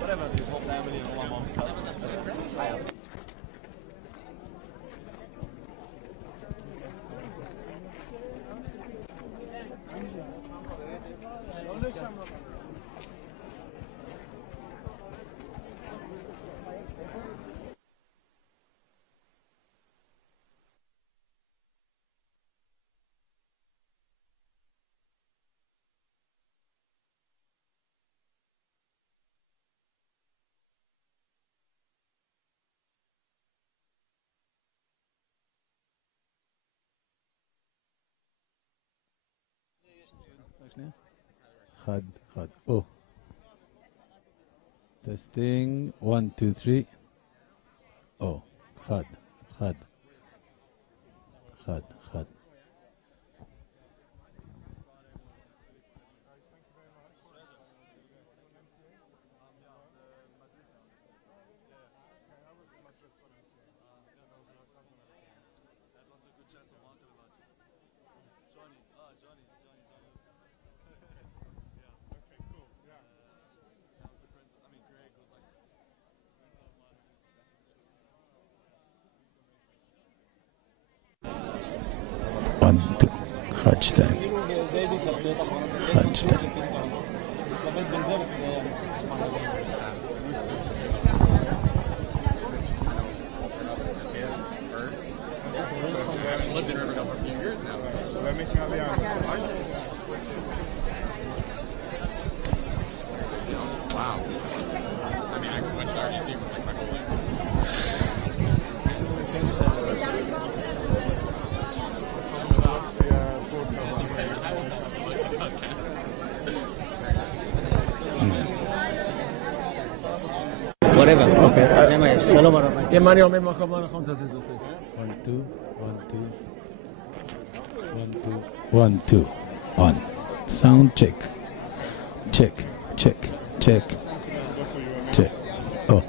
Whatever, his whole family and all my mom's cousins. So, אחד, אחד, או. טסטינג, 1, 2, 3. או, אחד, אחד. אחד, אחד. אחד, שתיים. אחד, שתיים. אם אני אומר מקום לא נכון, תזיז אותי. 1, 2, 1, 2, 1. Sound check. Check, check, check. Check. Oh.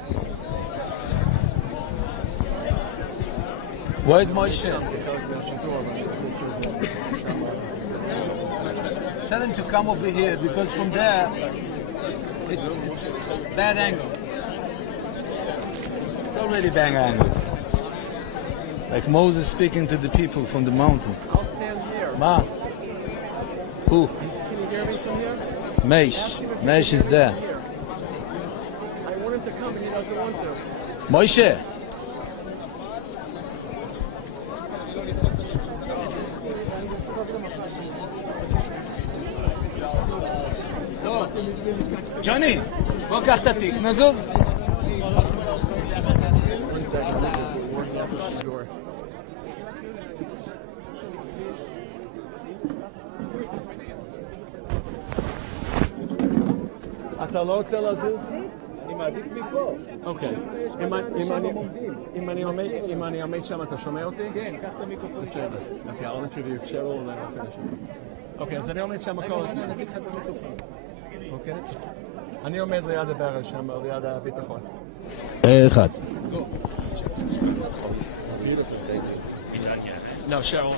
Where's Moshe? Tell him to come over here, because from there, it's bad angle. It's already bad angle. Like Moses speaking to the people from the mountain. I'll stand here. Ma. Who? Can you hear me from here? Meish. Meish is there. I want him to come and he doesn't want to. Moshe. ג'וני, בוא קח את התיק, נזוז. אתה לא רוצה לזוז? אני מעדיף מפה. אוקיי. אם אני עומד שם, אתה שומע אותי? כן, קח את המיקרופון. בסדר. אוקיי, I'll introduce Cheryl and then I'll finish it. אוקיי, אז אני עומד שם כל הזמן. אני אגיד לך את המיקרופון. אוקיי? אני עומד ליד הברז שם, ליד הביטחון. אחד. No, Cheryl.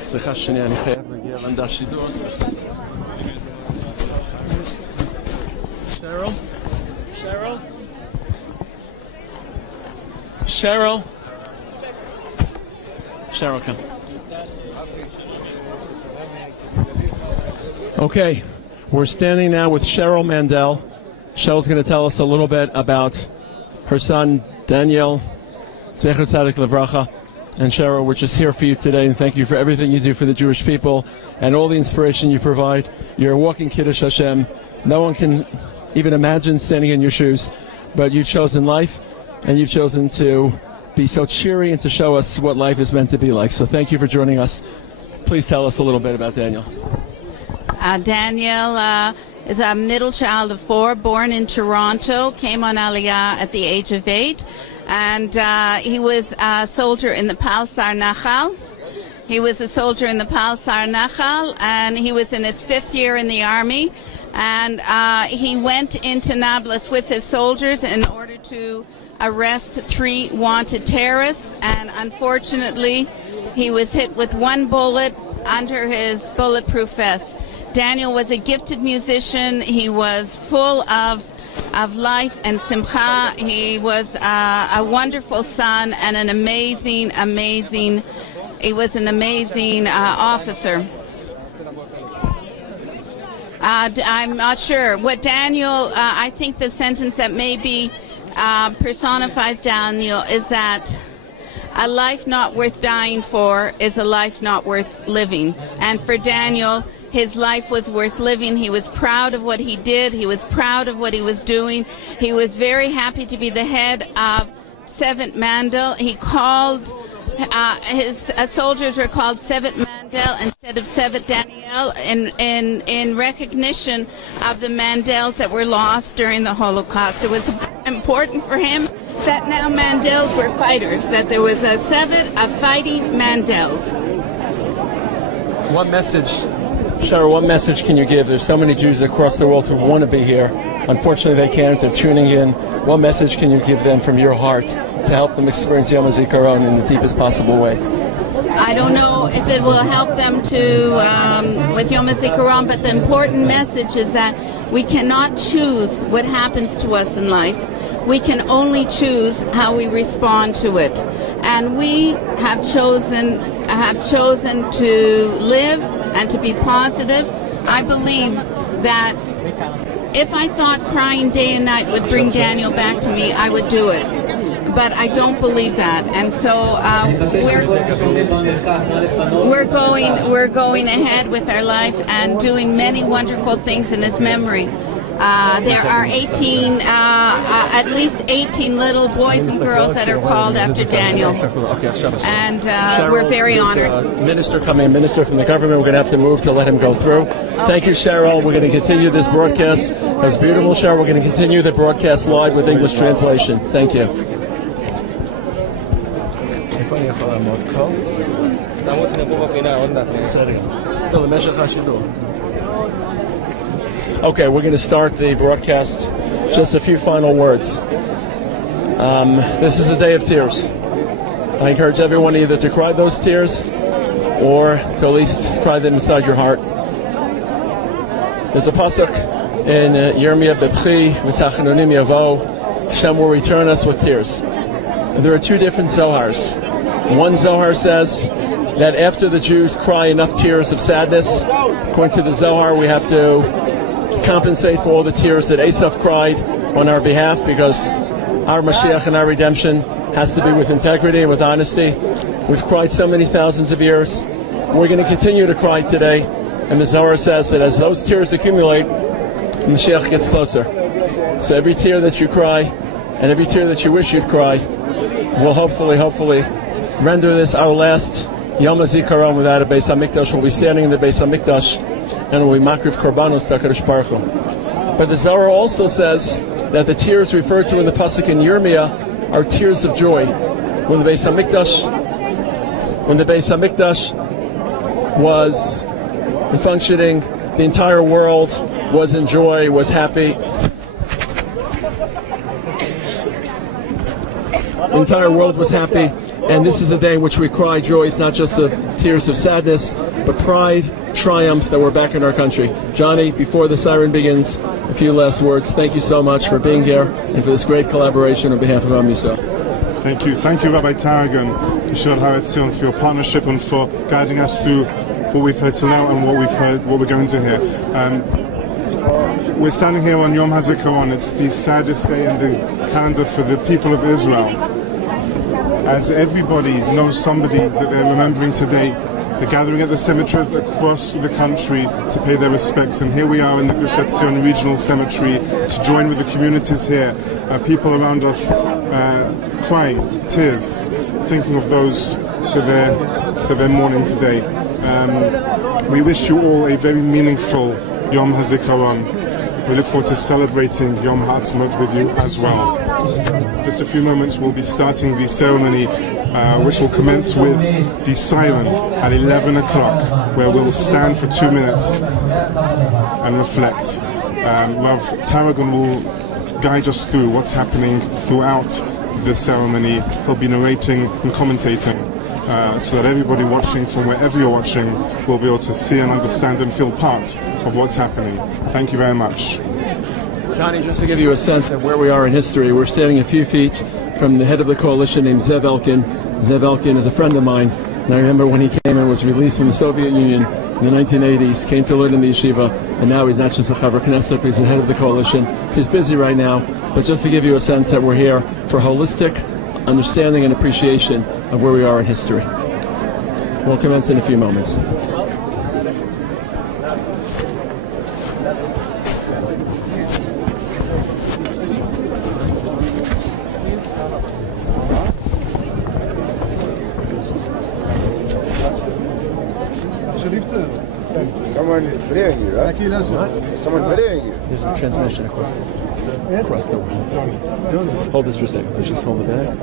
סליחה שנייה, אני חייב להגיע לעמדת שידור. Cheryl? Cheryl? Cheryl? Cheryl, come. Okay, we're standing now with Cheryl Mandel. Cheryl's going to tell us a little bit about her son, Daniel, Zecher Tzadik Levracha. And Cheryl, we're just here for you today, and thank you for everything you do for the Jewish people and all the inspiration you provide. You're a walking Kiddush Hashem. No one can even imagine standing in your shoes, but you've chosen life, and you've chosen to be so cheery and to show us what life is meant to be like. So thank you for joining us. Please tell us a little bit about Daniel. Daniel is a middle child of 4, born in Toronto, came on Aliyah at the age of 8. And he was a soldier in the Palsar Nachal. He was a soldier in the Palsar Nachal, and he was in his 5th year in the army. And he went into Nablus with his soldiers in order to arrest 3 wanted terrorists. And unfortunately, he was hit with 1 bullet under his bulletproof vest. Daniel was a gifted musician. He was full of life and simcha. He was a wonderful son and an amazing officer. I'm not sure. What Daniel, I think the sentence that maybe personifies Daniel is that a life not worth dying for is a life not worth living. And for Daniel, his life was worth living. He was proud of what he did. He was proud of what he was doing. He was very happy to be the head of 7th Mandel. He called, his soldiers were called 7th Mandel instead of 7th Daniel in recognition of the Mandels that were lost during the Holocaust. It was important for him that now Mandels were fighters, that there was a 7th of fighting Mandels. What message, Cheryl, what message can you give? There's so many Jews across the world who want to be here. Unfortunately, they can't. They're tuning in. What message can you give them from your heart to help them experience Yom HaZikaron in the deepest possible way? I don't know if it will help them to with Yom HaZikaron, but the important message is that we cannot choose what happens to us in life. We can only choose how we respond to it. And we have chosen to live and to be positive. I believe that if I thought crying day and night would bring Daniel back to me, I would do it. But I don't believe that, and so we're going ahead with our life and doing many wonderful things in his memory. There are at least 18 little boys and girls that are called after Daniel, and we're very honored. Minister from the government. We're going to have to move to let him go through. Okay. Thank you, Cheryl. We're going to continue this broadcast. That was beautiful, Cheryl. We're going to continue the broadcast live with English translation. Thank you. Okay, we're going to start the broadcast just a few final words. This is a day of tears. I encourage everyone either to cry those tears or to at least cry them inside your heart. There's a pasuk in Yirmiyah Bebchi v'tachanonim yavo, Hashem will return us with tears. And there are two different Zohars. One Zohar says that after the Jews cry enough tears of sadness, according to the Zohar, we have to compensate for all the tears that Esav cried on our behalf, because our Mashiach and our redemption has to be with integrity and with honesty. We've cried so many thousands of years. We're going to continue to cry today. And the Zohar says that as those tears accumulate, Mashiach gets closer. So every tear that you cry and every tear that you wish you'd cry will hopefully render this our last Yom HaZikaron without a Beis HaMikdash. We'll be standing in the Beis HaMikdash and we'll be makriv korbanos to HaKadosh Baruch Hu. But the Zohar also says that the tears referred to in the pasuk in Yirmiyah are tears of joy. When the Beis HaMikdash was functioning, the entire world was in joy, was happy. The entire world was happy, and this is a day in which we cry joys, not just of tears of sadness, but pride, triumph that we're back in our country. Johnny, before the siren begins, a few last words. Thank you so much for being here and for this great collaboration on behalf of Am Yisrael. Thank you, Rabbi Tarragon, Yeshivat Har Etzion, for your partnership and for guiding us through what we've heard till now and what we're going to hear. We're standing here on Yom HaZikaron. It's the saddest day in the calendar for the people of Israel. As everybody knows somebody that they're remembering today, they're gathering at the cemeteries across the country to pay their respects. And here we are in the Gush Etzion Regional Cemetery to join with the communities here, people around us crying, tears, thinking of those that they're mourning today. We wish you all a very meaningful Yom HaZikaron. We look forward to celebrating Yom HaAtzmaut with you as well. Just a few moments, we'll be starting the ceremony, which will commence with the siren at 11 o'clock, where we'll stand for 2 minutes and reflect. Rav Tarragon will guide us through what's happening throughout the ceremony. He'll be narrating and commentating, so that everybody watching from wherever you're watching will be able to see and understand and feel part of what's happening. Thank you very much. Johnny, just to give you a sense of where we are in history, we're standing a few feet from the head of the coalition named Zev Elkin. Zev Elkin is a friend of mine, and I remember when he came and was released from the Soviet Union in the 1980s, came to learn in the yeshiva, and now he's not just a Chaver Knesset, but he's the head of the coalition. He's busy right now, but just to give you a sense that we're here for holistic understanding and appreciation of where we are in history. We'll commence in a few moments. Someone praying you, right? Someone praying you. There's a transmission across the world. Hold this for a second. Let's just hold the bag.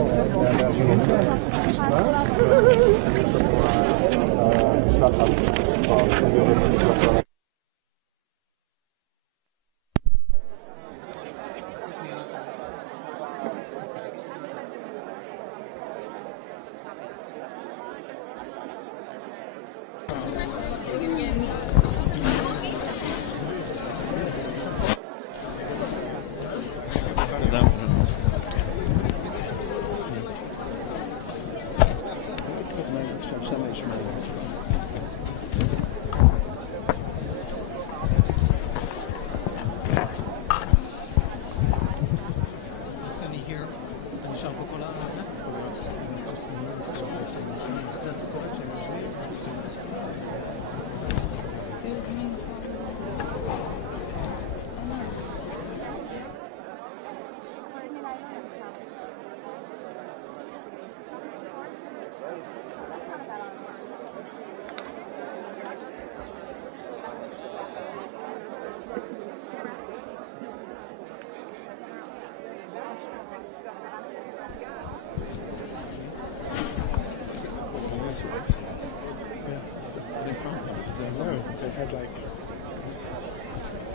They had like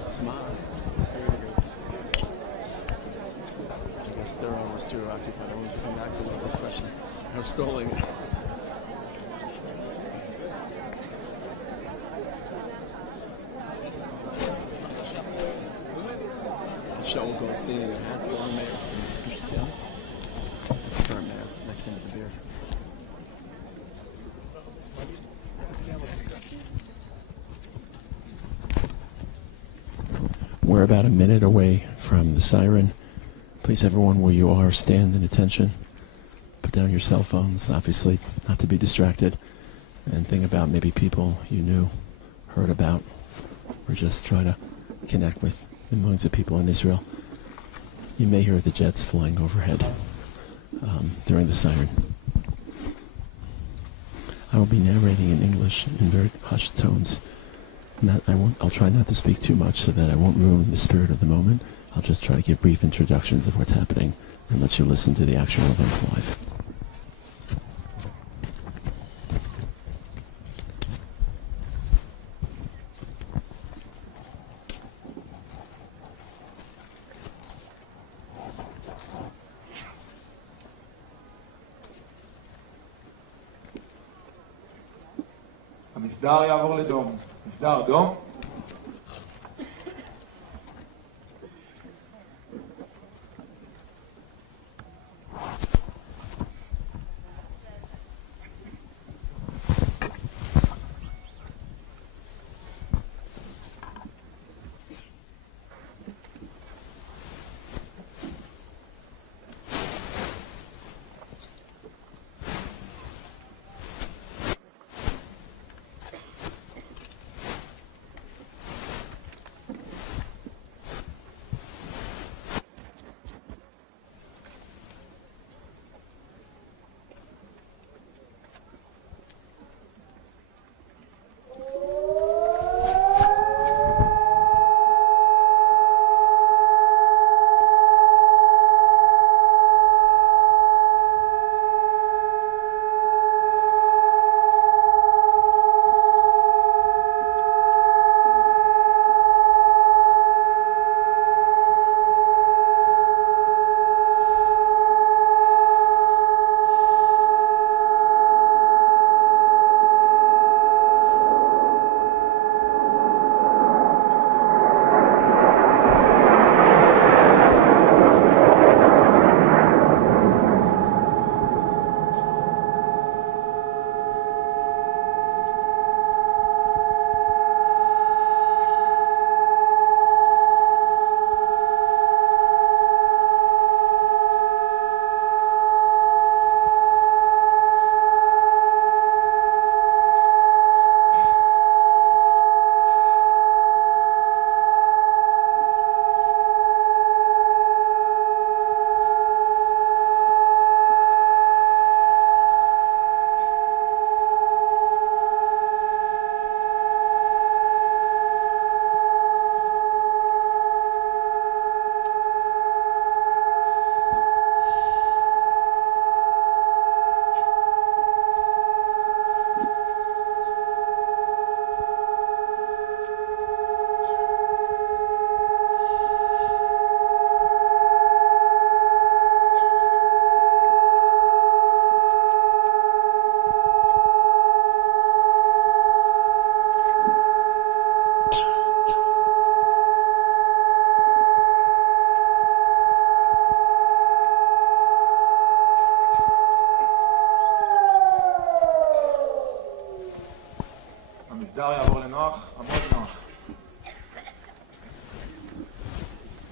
smile. Estero was too occupied. I wanted to come back to this question. I was stalling. Shaul Goldstein, a former mayor from Gush Etzion. That's the current mayor, next into the beard. We're about a minute away from the siren. Please, everyone, where you are, stand in attention. Put down your cell phones, obviously, not to be distracted. And think about maybe people you knew, heard about, or just try to connect with the millions of people in Israel. You may hear the jets flying overhead during the siren. I will be narrating in English in very hushed tones. I'll try not to speak too much so that I won't ruin the spirit of the moment. I'll just try to give brief introductions of what's happening and let you listen to the actual events live. המשדר יעבור לדום. משדר דום.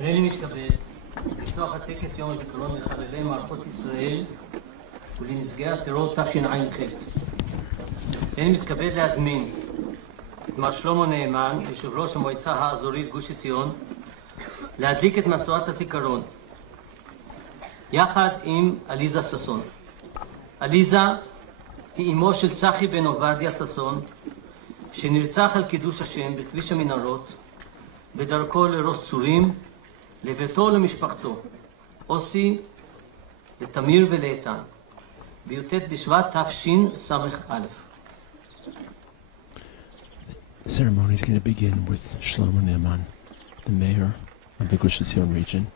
אני מתכבד לפתוח הטקס יום הזכרון לחללי מערכות ישראל ולנפגעי הטרור תשע"ח. אני מתכבד להזמין את מר שלמה נעמד, יושב ראש המועצה האזורית גוש עציון, להדליק את משואת הזיכרון יחד עם עליזה ששון. עליזה היא אמו של צחי בן עובדיה ששון, שנרצח על קידוש השם בכביש המנהרות בדרכו לראש צורים, לביתו ולמשפחתו, אוסי, לתמיר ולאיתן, בי"ט בשבט תשס"א. The ceremony is going to begin with Shlomo Naaman, the mayor of the Gush Etzion region,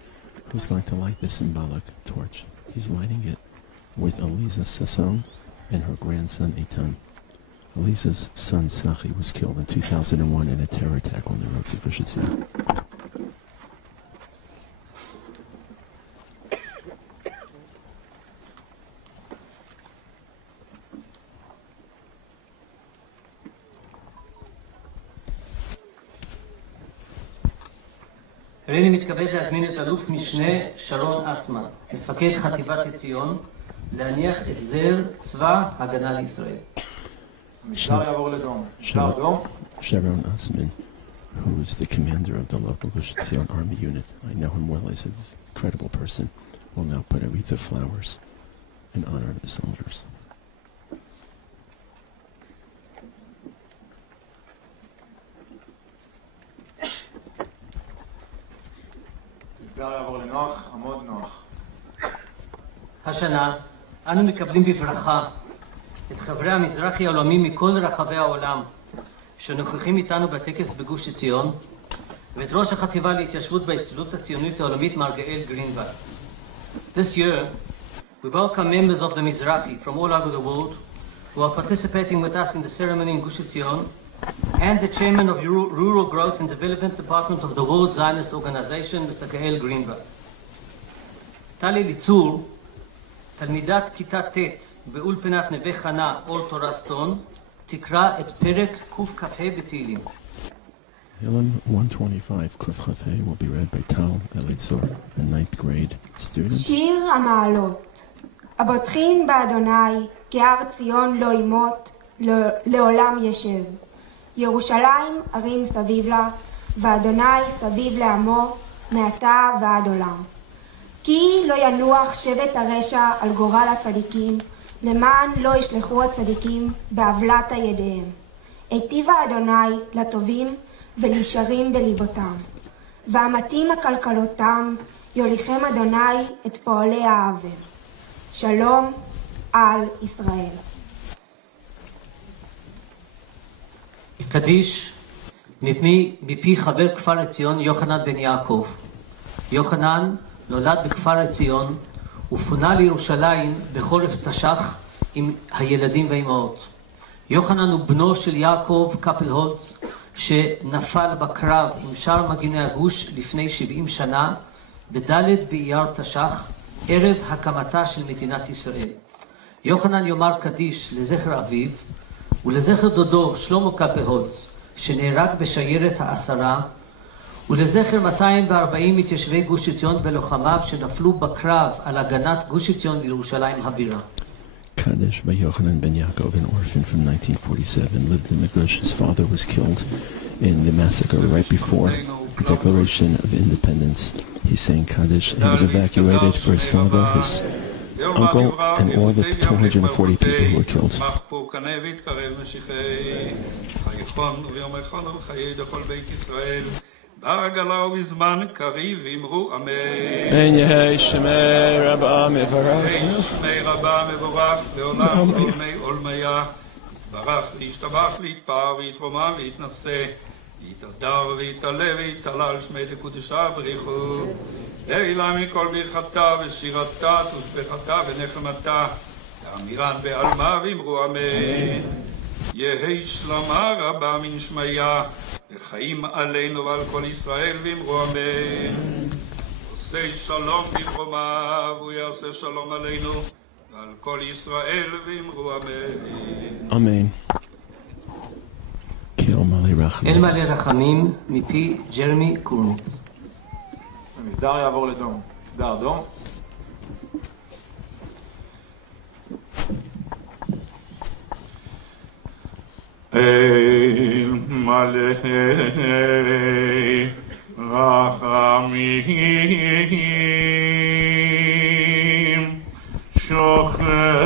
who's going to light the symbolic torch. He's lighting it with Eliza Sasson and her grandson Eitan. Eliza's son Sachi was killed in 2001 in a terror attack on the roads of Gush Etzion. הריני מתכבד להזמין את אלוף משנה שרון אסמן, מפקד חטיבת עציון, להניח את זר צבא הגנה לישראל. Sharon Asman, who is the commander of the local Gush Etzion army unit, I know him well as an incredible person, will now put a wreath of flowers in honor of the soldiers. השנה אנו מקבלים בברכה את חברי המזרחי העולמי מכל רחבי העולם שנוכחים איתנו בטקס בגוש עציון ואת ראש החטיבה להתיישבות בהסתדרות הציונית העולמית מר גאל גרינבלד. This year we welcome members of the Mizrahi from all over the world who are participating with us in the ceremony in Gush Etzion and the chairman of Rural Growth and Development Department of the World Zionist Organization, Mr. Gael Greenberg. טלי ליצור, תלמידת כיתה ט' באולפנת נווה חנה, אור תורה סטון, תקרא את פרק קכ"ה בתהילים. Hymn 125, Kufchafei, will be read by Tal Elitzor, a 9th grade student. שיר המעלות. הבוטחים באדוני, כי הר ציון לא ימות, לעולם ישב. ירושלים ערים סביב לה, ואדוני סביב לעמו, מעתה ועד עולם. כי לא ינוח שבט הרשע על גורל הצדיקים, למען לא ישלחו הצדיקים בעוולת ידיהם. היטיבה אדוני לטובים ולישרים בליבותם, והמתים הכלכלותם יוליכם אדוני את פועלי העוול. שלום על ישראל. קדיש מפי חבר כפר עציון יוחנן בן יעקב. יוחנן נולד בכפר עציון ופונה לירושלים בחורף תש"ח עם הילדים והאימהות. יוחנן הוא בנו של יעקב קפלהולץ שנפל בקרב עם שאר מגיני הגוש לפני 70 שנה בד' באייר תש"ח, ערב הקמתה של מדינת ישראל. יוחנן יאמר קדיש לזכר אביו ולזכר דודו שלמה קפלהולץ שנהרג בשיירת העשרה, ולזכר 240 מתיישבי גוש עציון בלוחמיו שנפלו בקרב על הגנת גוש עציון לירושלים הבירה. Kadish by Yochanan ben Yaakov, an orphan from 1947, lived in the Gush. His father was killed in the massacre right before the Declaration of Independence. He's saying Kaddish. He was evacuated for his father, his uncle, and all the 240 people who were killed. בעגלה ובזמן קריב אמרו אמן. אין יהי שמי רבה מברך. שמי רבה מבורך לעולם עולמי עולמיה. ברך להשתבח להתפאר ויתרומם ויתנשא. יתהדר ויתעלה ויתעלה על שמי לקודשה בריחו. תהילה מכל ברכתה ושירתה ושבחתה ונחמתה. לאמירן בעלמה ואמרו אמן. יהי שלמה רבה מן שמיה. וחיים עלינו ועל כל ישראל ואמרו אמן. עושה שלום בדרומיו והוא יעשה שלום עלינו ועל כל ישראל ואמרו אמן. אמן. אל מלא רחמים מפי ג'רמי קורניץ. המסדר יעבור לדום. מסדר דום. אל מלא רחמים שוכן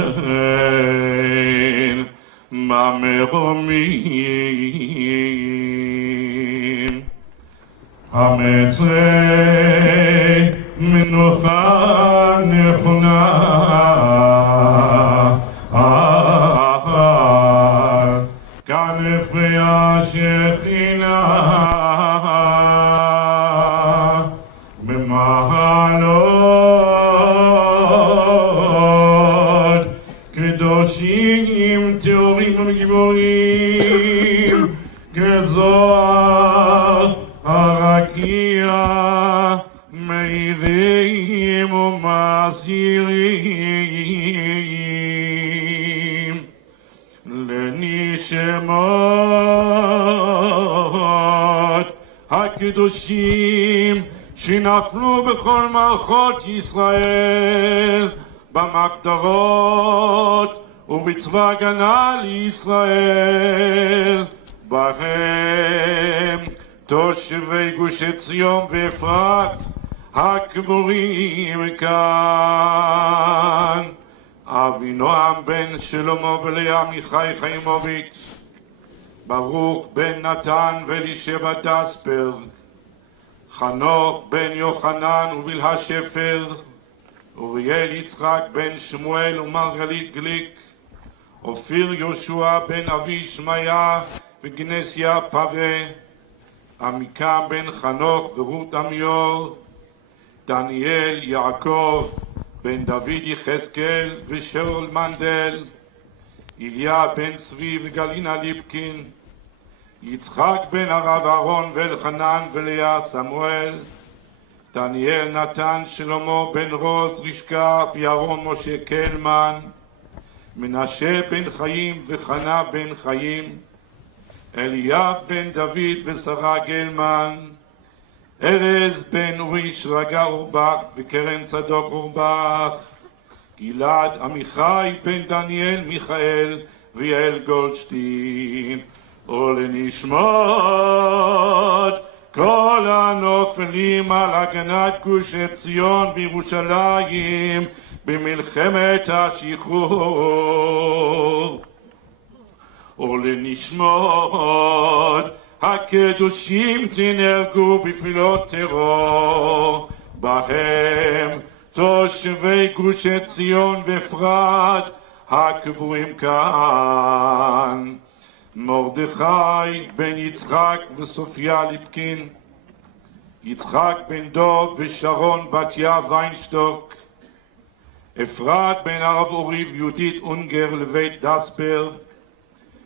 במרומים המצא מנוחה נכונה כנפי השכינה במעלות חיים טהורים וגיבורים כזוהר הרקיע מאירים ומסעירים לנשמות הקדושים שנפלו בכל מערכות ישראל במחתרות ובצבא הגנה לישראל בהם תושבי גוש עציון ואפרת הקבורים כאן אבינועם בן שלמה ולאה מיכאי חיימוביץ' ברוך בן נתן ואלישבע דספרג חנוך בן יוחנן ובלהה שפר אוריאל יצחק בן שמואל ומרגלית גליק אופיר יהושע בן אבי שמעיה וגנסיה פרה עמיקה בן חנוך ורות עמיור דניאל יעקב בן דוד יחזקאל ושרול מנדל איליה בן צבי וגלינה ליפקין יצחק בן הרב אהרון ואלחנן ולאה סמואל דניאל נתן שלמה בן רוז רשקה וירון משה קלמן מנשה בן חיים וחנה בן חיים אליאב בן דוד ושרה גלמן ארז בן אורי שרגא אורבך וקרן צדוק אורבך גלעד עמיחי בן דניאל מיכאל ויעל גולדשטיין ולנשמות כל הנופלים על הגנת גוש עציון בירושלים במלחמת השחרור ולנשמות הקדושים שנהרגו בפעולות טרור בהם תושבי גוש עציון ואפרת הקבורים כאן מרדכי בן יצחק וסופיה ליפקין יצחק בן דוב ושרון בתיה ויינשטוק אפרת בן הרב אורי ויהודית אונגר לבית דספרג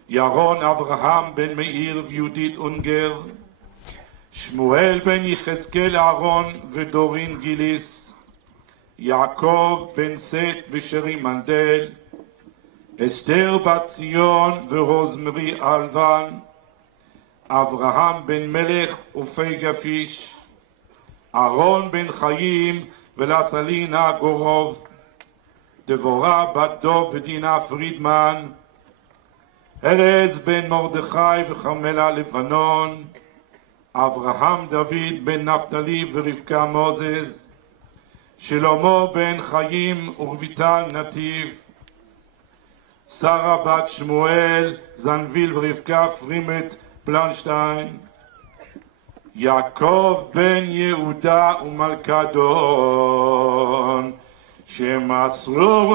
ירון אברהם בן מאיר ויהודית אונגר שמואל בן יחזקאל אהרון ודורין גיליס יעקב בן סט ושרי מנדל אסתר בת ציון ורוזמרי אלבן אברהם בן מלך ופי גפיש אהרון בן חיים ולסלינה גורוב דבורה בת דוב ודינה פרידמן ארז בן מרדכי וחמלה לבנון אברהם דוד בן נפתלי ורבקה מוזס שלמה בן חיים ורביטל נתיב שרה בת שמואל זנביל ורבקה פרימת פלנשטיין יעקב בן יהודה ומלכדון שמסרו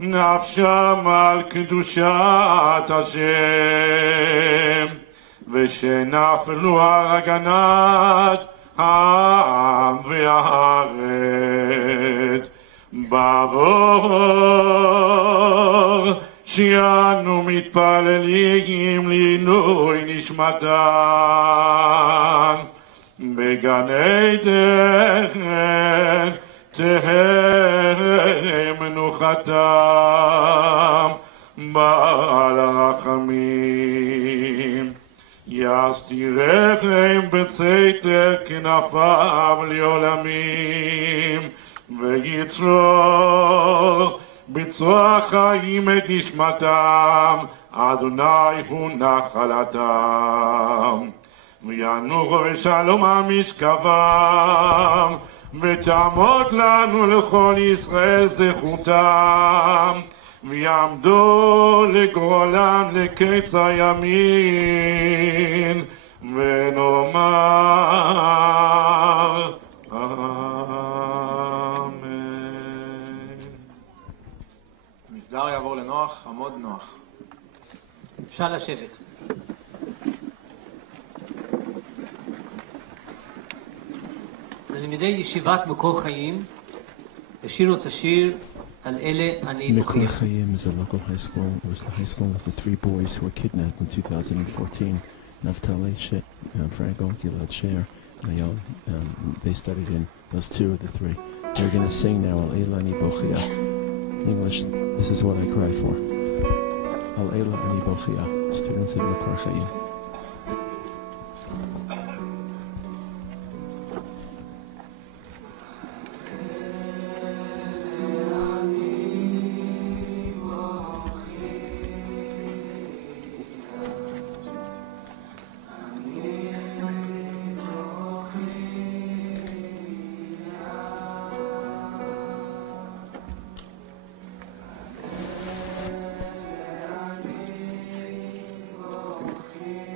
נפשם על קדושת השם ושנפלו על הגנת העם והארץ בעבור שאנו מתפללים לעילוי נשמתם בגן עדן תהא מנוחתם בעל הרחמים יסתירם בצאתר כנפיו לעולמים ויצרור בצרוח חיים את נשמתם אדוני הוא נחלתם וינוחו בשלום המשכבם ותעמוד לנו לכל ישראל זכותם ויעמדו לגורלם לקץ הימין ונאמר אמן. מסדר יעבור לנוח, עמוד נוח. אפשר לשבת. תלמידי ישיבת מקור חיים השירו את השיר על אלה אני Khayim is a local high school. It was the high school of the 3 boys who were kidnapped in 2014. Naftali, Franco, Gilad, Sher, Nayon. They studied in those 2 of the 3. We're going to sing now Al Eila Ani Bochia. English, this is what I cry for. Al Eila Ani Bochia. Students of Makor Chayim. Okay.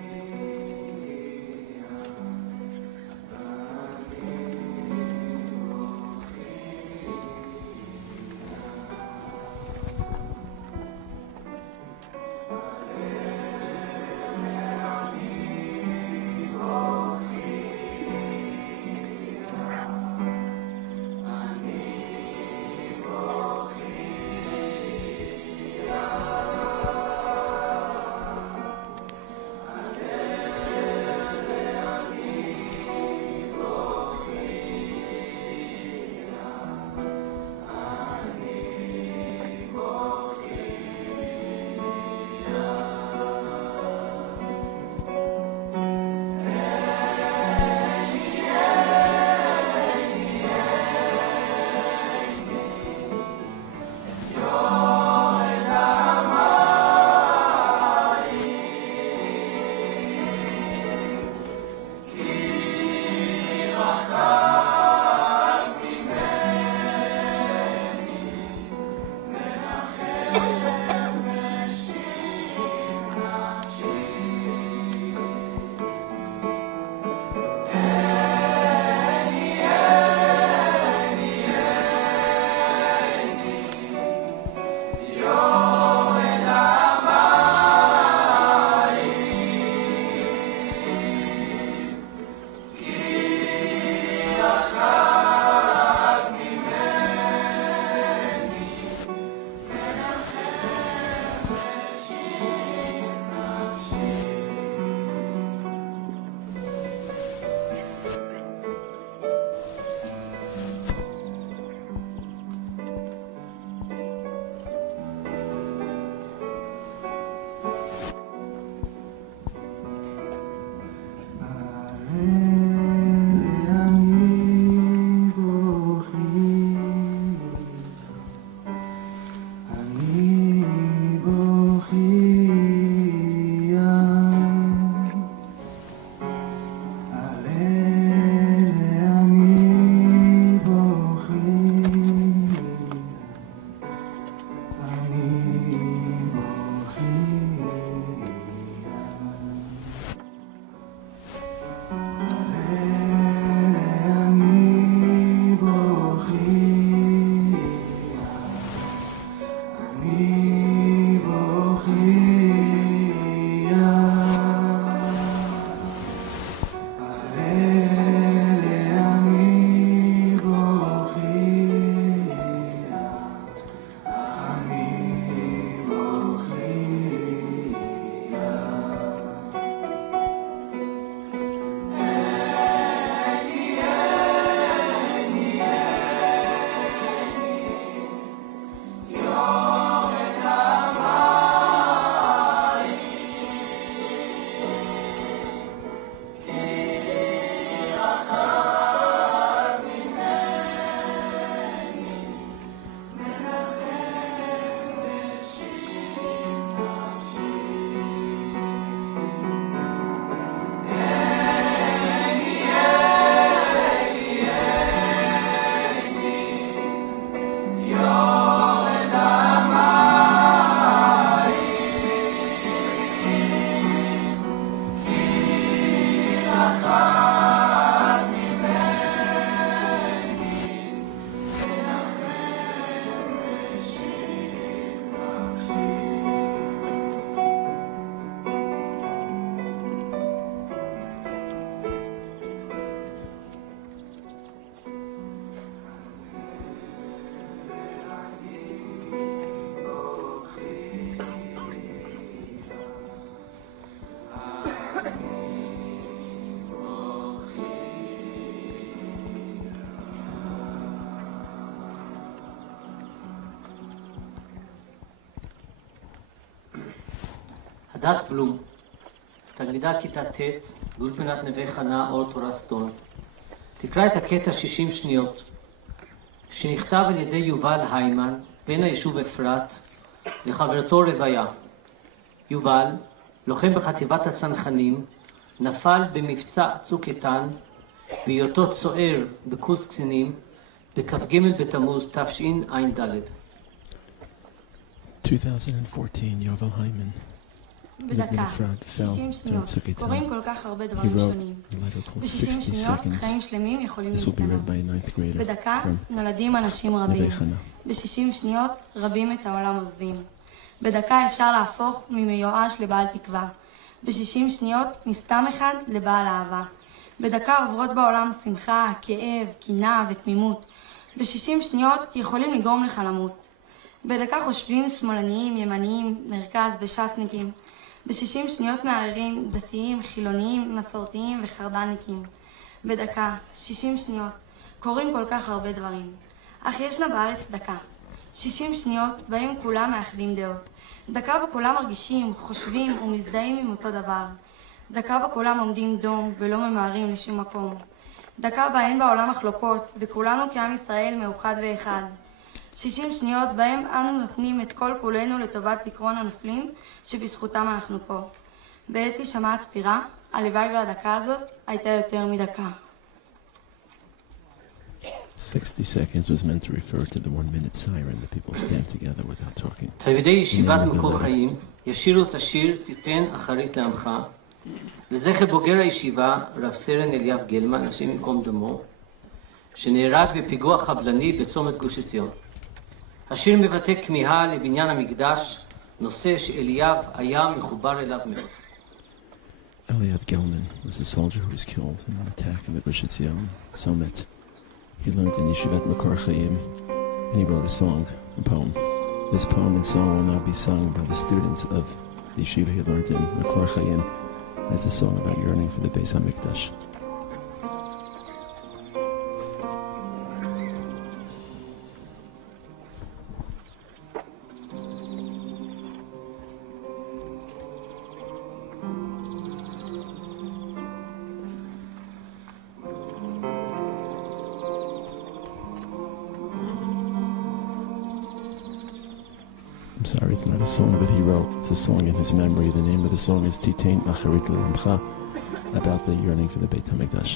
הדס בלום, תלמידת כיתה ט' באולפנת נווה חנה אור תורה סטון, תקרא את הקטע 60 שניות, שנכתב על ידי יובל היימן, בן היישוב אפרת, לחברתו רוויה. יובל, לוחם בחטיבת הצנחנים, נפל במבצע צוק איתן, בהיותו צוער בקורס קצינים, בכ"ג בתמוז תשע"ד. 2014, יובל היימן. בדקה, 60 שניות, קוראים כל כך הרבה דברים שונים. ב-60 שניות חיים שלמים יכולים להשתנות. בדקה נולדים אנשים רבים. ב-60 שניות רבים את העולם עוזבים. בדקה אפשר להפוך ממיואש לבעל תקווה. ב-60 שניות מסתם אחד לבעל אהבה. בדקה עוברות בעולם שמחה, כאב, קנאה ותמימות. ב-60 שניות יכולים לגרום לך למות. בדקה חושבים שמאלניים, ימניים, מרכז ושסניקים. ב-60 שניות מערערים דתיים, חילוניים, מסורתיים וחרדניקים. בדקה, 60 שניות, קוראים כל כך הרבה דברים. אך ישנה בארץ דקה. 60 שניות בהם כולם מאחדים דעות. דקה בה כולם מרגישים, חושבים ומזדהים עם אותו דבר. דקה בה כולם עומדים דום ולא ממהרים לשום מקום. דקה בה אין בעולם מחלוקות וכולנו כעם ישראל מאוחד ואחד. 60 שניות בהם אנו נותנים את כל כולנו לטובת זיכרון הנופלים שבזכותם אנחנו פה. בעת הישמע צפירה, הלוואי והדקה הזאת הייתה יותר מדקה. 60 seconds was meant to refer to the 1-minute siren that people stand together without talking. תלמידי ישיבת מקור חיים ישירו את השיר תיתן אחרית לעמך לזכר בוגר הישיבה רב סרן אליאב גלמן, השם ייקום דמו, שנהרג בפיגוע חבלני בצומת גוש עציון. השיר מבטא כמיהה לבניין המקדש, נושא שאליאב היה מחובר אליו מאוד. Eliab Gelman was a soldier who was killed in an attack in the Gush Etzion summit. He learned in Yeshivat Makor Chaim, and he wrote a song, a poem. This poem and song will now be sung by the students of the yeshiva he learned in Makor Chaim. It's a song about yearning for the Beis HaMikdash. I'm sorry, it's not a song that he wrote. It's a song in his memory. The name of the song is Titein Acharit L'Amcha, about the yearning for the Beit HaMikdash.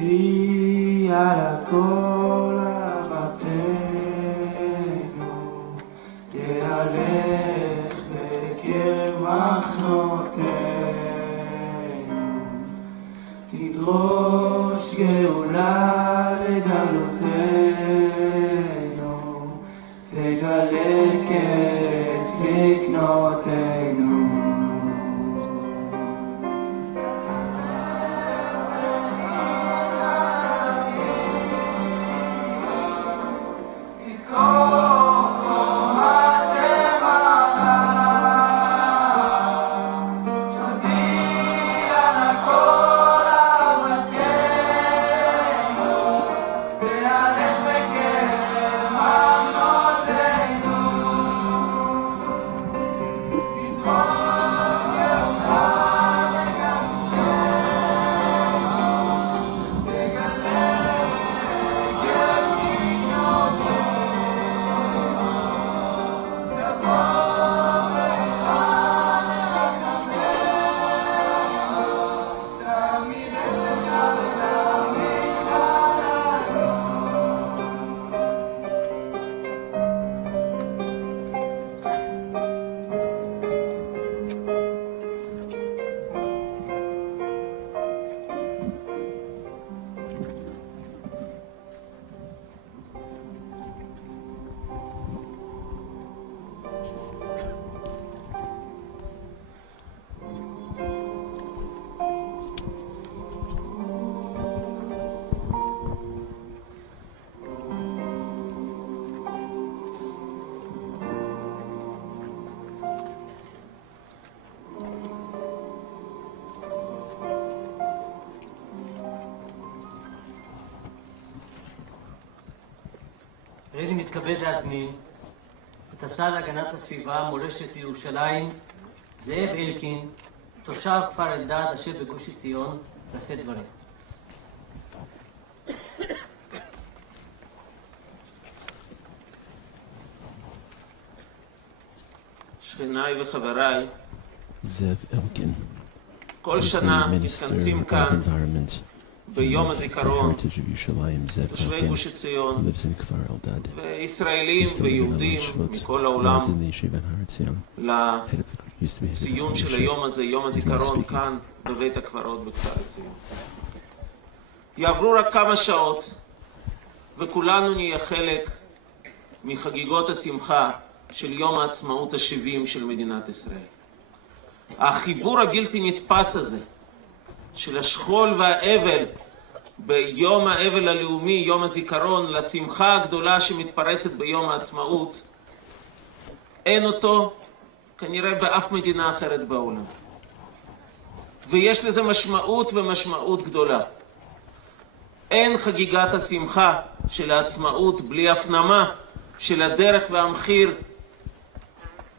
תודי על הכל אהבתנו, תהלך בקרב מחנותינו, תדרוש גאולה לגלותנו, תגלה קץ בקנותינו. אני מתכבד להזמין את השר להגנת הסביבה, מורשת ירושלים, זאב אלקין, תושב כפר אלדד אשר בגוש עציון, לשאת דברים. שכניי וחבריי, זאב אלקין, כל שנה מתכנסים כאן ביום הזיכרון תושבי גוש עציון וישראלים ויהודים מכל העולם לציון של היום הזה, יום הזיכרון כאן בבית הקברות בכפר עציון. יעברו רק כמה שעות וכולנו נהיה חלק מחגיגות השמחה של יום העצמאות ה-70 של מדינת ישראל. החיבור הבלתי נתפס הזה של השכול והאבל ביום האבל הלאומי, יום הזיכרון, לשמחה הגדולה שמתפרצת ביום העצמאות, אין אותו כנראה באף מדינה אחרת בעולם. ויש לזה משמעות ומשמעות גדולה. אין חגיגת השמחה של העצמאות בלי הפנמה של הדרך והמחיר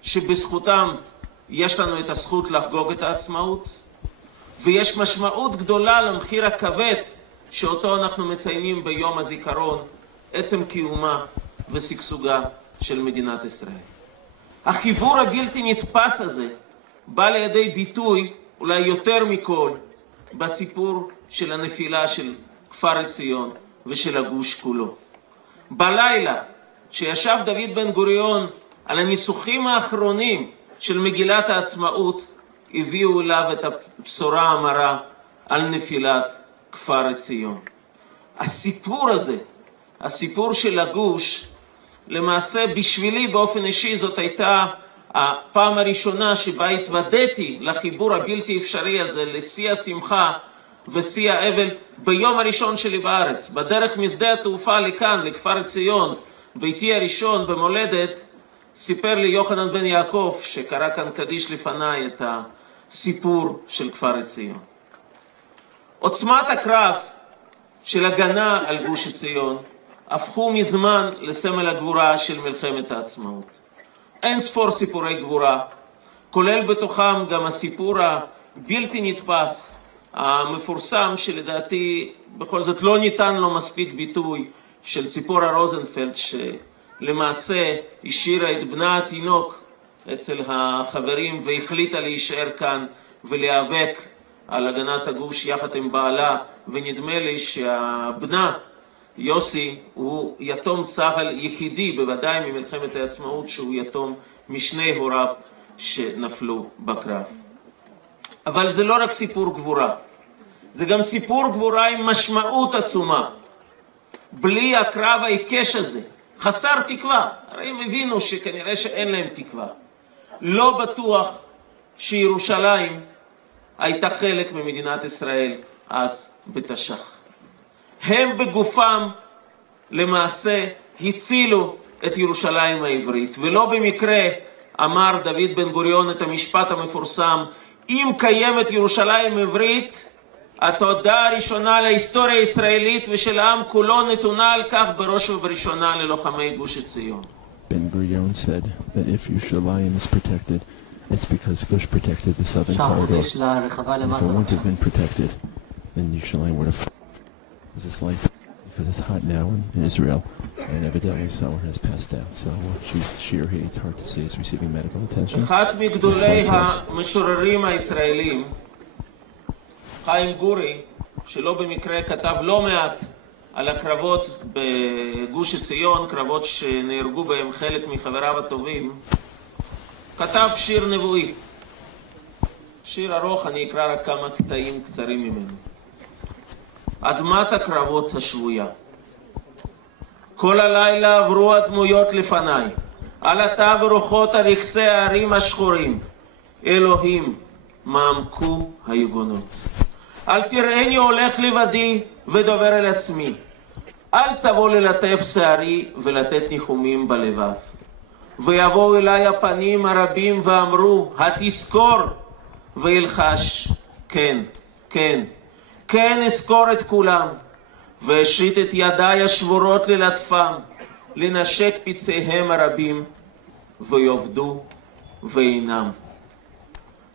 שבזכותם יש לנו את הזכות לחגוג את העצמאות, ויש משמעות גדולה למחיר הכבד שאותו אנחנו מציינים ביום הזיכרון, עצם קיומה ושגשוגה של מדינת ישראל. החיבור הבלתי נתפס הזה בא לידי ביטוי אולי יותר מכל בסיפור של הנפילה של כפר עציון ושל הגוש כולו. בלילה שישב דוד בן גוריון על הניסוחים האחרונים של מגילת העצמאות, הביאו אליו את הבשורה המרה על נפילת כפר עציון. הסיפור הזה, הסיפור של הגוש, למעשה בשבילי באופן אישי זאת הייתה הפעם הראשונה שבה התוודעתי לחיבור הבלתי אפשרי הזה, לשיא השמחה ושיא האבל ביום הראשון שלי בארץ. בדרך משדה התעופה לכאן, לכפר עציון, ביתי הראשון במולדת, סיפר לי יוחנן בן יעקב, שקרא כאן קדיש לפניי, את הסיפור של כפר עציון. עוצמת הקרב של הגנה על גוש עציון הפכו מזמן לסמל הגבורה של מלחמת העצמאות. אין ספור סיפורי גבורה, כולל בתוכם גם הסיפור הבלתי נתפס, המפורסם, שלדעתי בכל זאת לא ניתן לו מספיק ביטוי, של ציפורה רוזנפלד, שלמעשה השאירה את בנה התינוק אצל החברים והחליטה להישאר כאן ולהיאבק על הגנת הגוש יחד עם בעלה, ונדמה לי שהבנה יוסי הוא יתום צה"ל יחידי, בוודאי ממלחמת העצמאות, שהוא יתום משני הוריו שנפלו בקרב. אבל זה לא רק סיפור גבורה, זה גם סיפור גבורה עם משמעות עצומה. בלי הקרב העיקש הזה, חסר תקווה, הרי הם הבינו שכנראה שאין להם תקווה. לא בטוח שירושלים הייתה חלק ממדינת ישראל אז בתש"ח. הם בגופם למעשה הצילו את ירושלים העברית, ולא במקרה אמר דוד בן גוריון את המשפט המפורסם: אם קיימת ירושלים עברית, התודה הראשונה להיסטוריה הישראלית ושל העם כולו נתונה על כך בראש ובראשונה ללוחמי גוש עציון. Ben Gurion said that if Yerushalayim is protected, it's because Gush protected the southern corridor. If it wouldn't have been protected, then Yerushalayim would have... This is life, because it's hot now in Israel, and evidently someone has passed out. So she or he, it's hard to say, is receiving medical attention. אחד מגדולי המשוררים הישראלים, חיים גורי, שלא במקרה כתב לא מעט על הקרבות בגוש עציון, קרבות שנהרגו בהם חלק מחבריו הטובים, כתב שיר נבואי. שיר ארוך, אני אקרא רק כמה קטעים קצרים ממנו. אדמת הקרבות השבויה. כל הלילה עברו הדמויות לפניי, עלתה ברוחות הרכסי הערים השחורים. אלוהים, מעמקו היגונות. אל תראיני הולך לבדי ודובר אל עצמי. אל תבוא ללטף שערי ולתת ניחומים בלבב. ויבואו אליי הפנים הרבים ואמרו, התזכור, וילחש, כן, כן, כן אזכור את כולם, והשית את ידיי השבורות ללטפם, לנשק פצעיהם הרבים, ויובדו ואינם.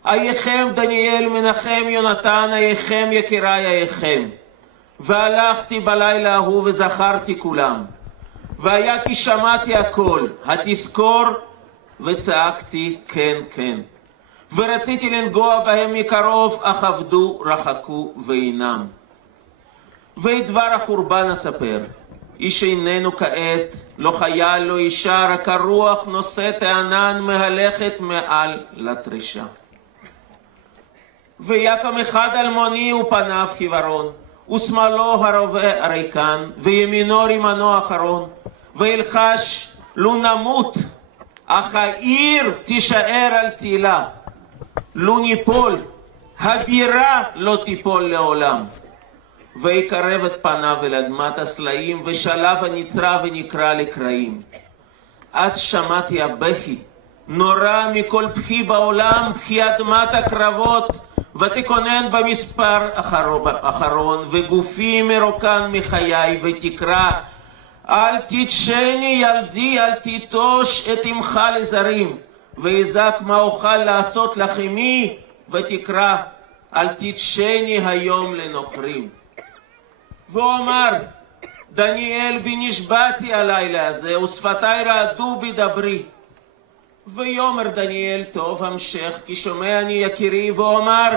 אייכם דניאל, מנחם, יונתן, אייכם יקיריי, אייכם. והלכתי בלילה ההוא וזכרתי כולם. והיה כי שמעתי הכל, התזכור, וצעקתי כן כן. ורציתי לנגוע בהם מקרוב, אך עבדו, רחקו ואינם. ואת דבר החורבן אספר, איש איננו כעת, לא חייל, לא אישה, רק הרוח נושאת הענן מהלכת מעל לטרישה. ויקם אחד אלמוני ופניו כברון, ושמאלו הרובה הריקן, וימינו רימנו האחרון, וילחש, לו נמות, אך העיר תישאר על תהילה. לו ניפול, הבירה לא תיפול לעולם. ויקרב את פניו אל אדמת הסלעים, ושלב הנצרה ונקרא לקראים. אז שמעתי הבכי, נורא מכל בכי בעולם, בכי אדמת הקרבות, ותכונן במספר אחרון, וגופי מרוקן מחיי, ותקרא, אל תתשני ילדי, אל תיטוש את אמך לזרים, ויזק מה אוכל לעשות לחמי, ותקרא, אל תתשני היום לנוכרים. ואומר, דניאל בנשבעתי הלילה הזה, ושפתי רעדו בדברי. ויאמר דניאל, טוב המשך, כי שומע אני יקירי, ואומר,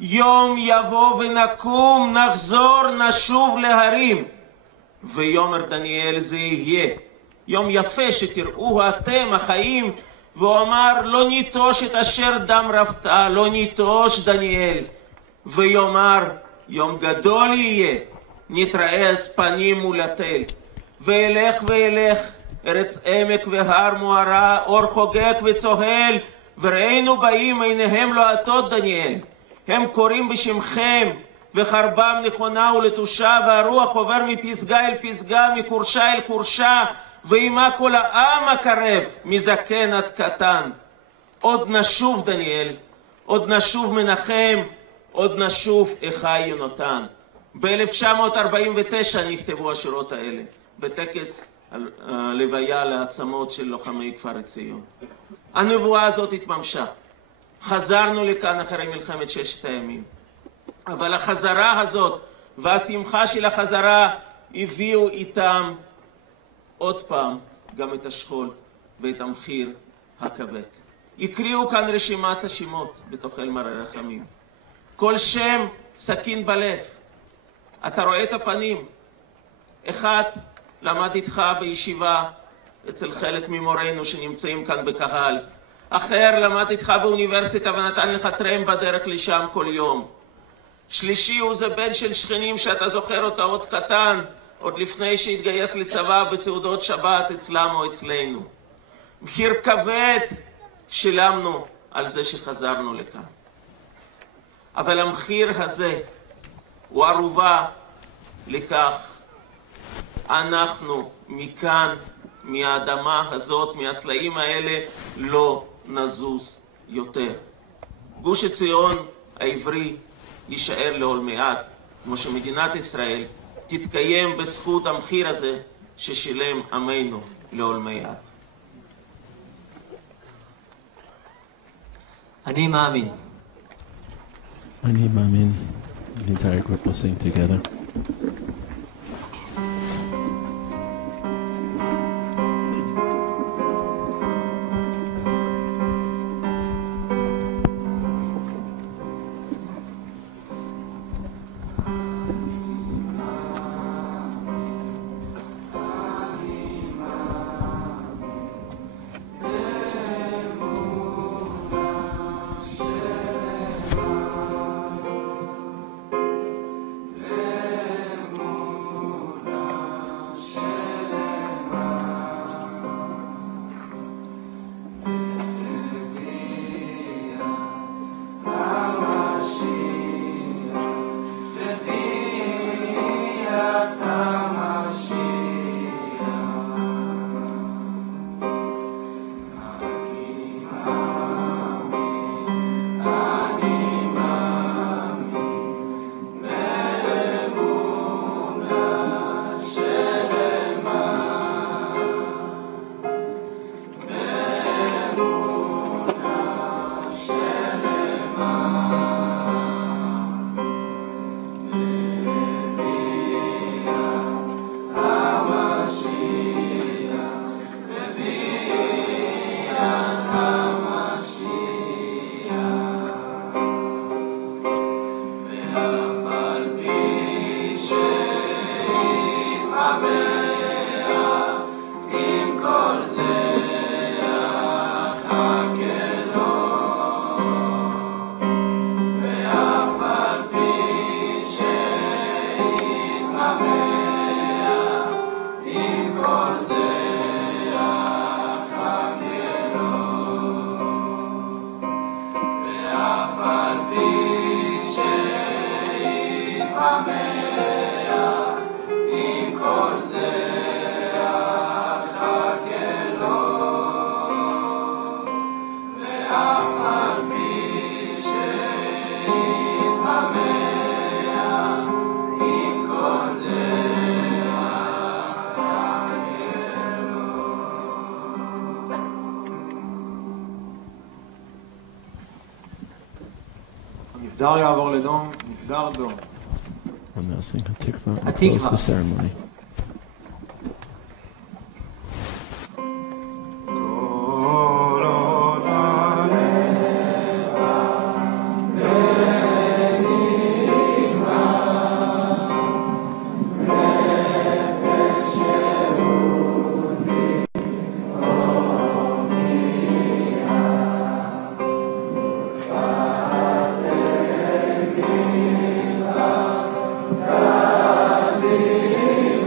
יום יבוא ונקום, נחזור, נשוב להרים. ויאמר דניאל, זה יהיה יום יפה שתראו אתם החיים, ואומר, לא ניטוש את אשר דם רפתה, לא ניטוש דניאל. ויאמר, יום גדול יהיה, נתראה אז פנים מול התל. וילך וילך, ארץ עמק והר מוארה, אור חוגג וצוהל, וראינו באים עיניהם לוהטות דניאל. הם קוראים בשמכם, וחרבם נכונה ולתושה, והרוח עובר מפסגה אל פסגה, מקורשה אל קורשה, ועימה כל העם הקרב, מזקן עד קטן. עוד נשוב דניאל, עוד נשוב מנחם, עוד נשוב אחי יונתן. ב-1949 נכתבו השורות האלה, בטקס הלוויה לעצמות של לוחמי כפר עציון. הנבואה הזאת התממשה. חזרנו לכאן אחרי מלחמת ששת הימים. אבל החזרה הזאת והשמחה של החזרה הביאו איתם עוד פעם גם את השכול ואת המחיר הכבד. הקריאו כאן רשימת השמות בתוך מראה רחמים. כל שם סכין בלב. אתה רואה את הפנים. אחד למד איתך בישיבה אצל חלק ממורינו שנמצאים כאן בקהל. אחר למד איתך באוניברסיטה ונתן לך טרם בדרך לשם כל יום. שלישי הוא זה בן של שכנים שאתה זוכר אותה עוד קטן, עוד לפני שהתגייס לצבא בסעודות שבת אצלם או אצלנו. מחיר כבד שילמנו על זה שחזרנו לכאן. אבל המחיר הזה הוא ערובה לכך אנחנו מכאן, מהאדמה הזאת, מהסלעים האלה, לא נזוז יותר. גוש עציון העברי יישאר לעולמי עד, כמו שמדינת ישראל תתקיים בזכות המחיר הזה ששילם עמנו לעולמי עד. אני מאמין. אני מאמין. The entire group will sing together. נפדר יעבור לדום, נפדר דום. And they'll sing Hatikva and close the ceremony. Thank you.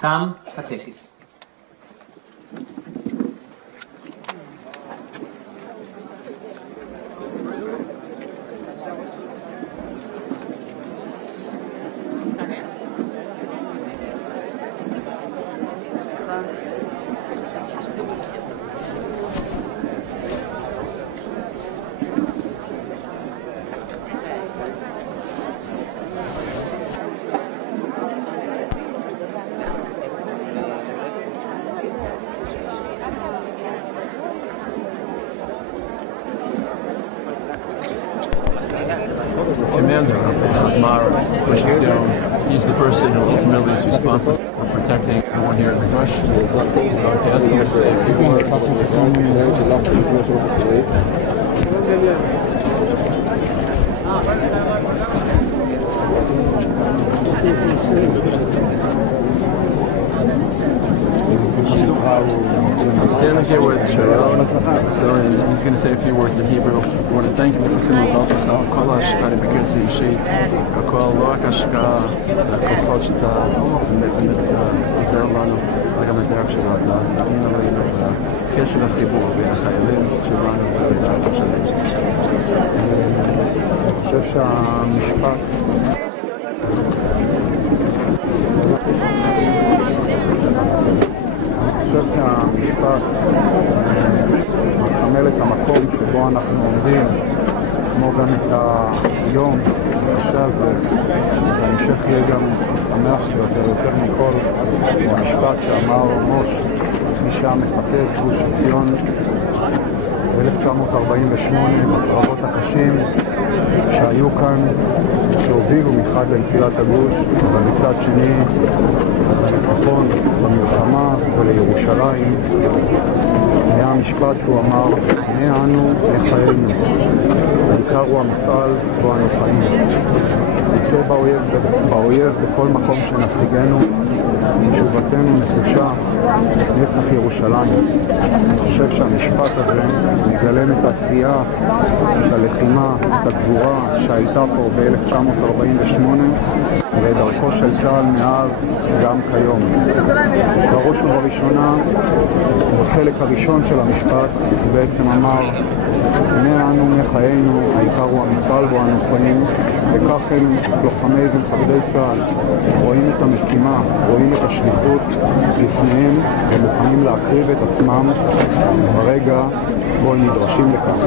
תם הטקס. Commander of Mesmar, Acțion. He's the person who ultimately is responsible for protecting everyone here in the Gush. Okay, I'm going to say a few words. I'm standing here with Sharon, so he's going to say a few words in Hebrew. I want to thank you for listening to כל ההשקעה לבקרתי אישית, הכל לא רק השקעה, זה הכוחות שאתה עוזר לנו, גם הדרך שלנו, להאמין עלינו, הקשר החיבור בין החיילים שלנו ובדרך שלנו. אני חושב שהמשפט אני חושב שהמשפט מסמל את המקום שבו אנחנו עומדים, כמו גם את היום הקשה הזה, וההמשך יהיה גם שמח ביותר, יותר מכל, הוא המשפט שאמר מוש, מי שהיה מפקד גוש עציון ב-1948, בקרבות הקשים שהיו כאן, שהובילו מחד לנפילת הגוש, אבל מצד שני לניצחון, למלחמה ולירושלים. היה המשפט שהוא אמר, הנה אנו לחיינו, העיקר הוא המפעל בו אנו חיים. נכה באויב בכל מקום שנשיגנו, תשובתנו נחושה, נצח ירושלים. אני חושב שהמשפט הזה מגלם את העשייה, את הלחימה, את הגבורה שהייתה פה ב-1948 ואת דרכו של צה"ל מאז גם כיום. בראש ובראשונה, בחלק הראשון של המשפט הוא בעצם אמר, הנה אנו מחיינו, העיקר הוא המפעל בו אנו חיים, וכך הם לוחמי ומפקדי צה"ל רואים את המשימה, רואים את השליחות לפניהם ומוכנים להקריב את עצמם ברגע בו הם נדרשים לכך.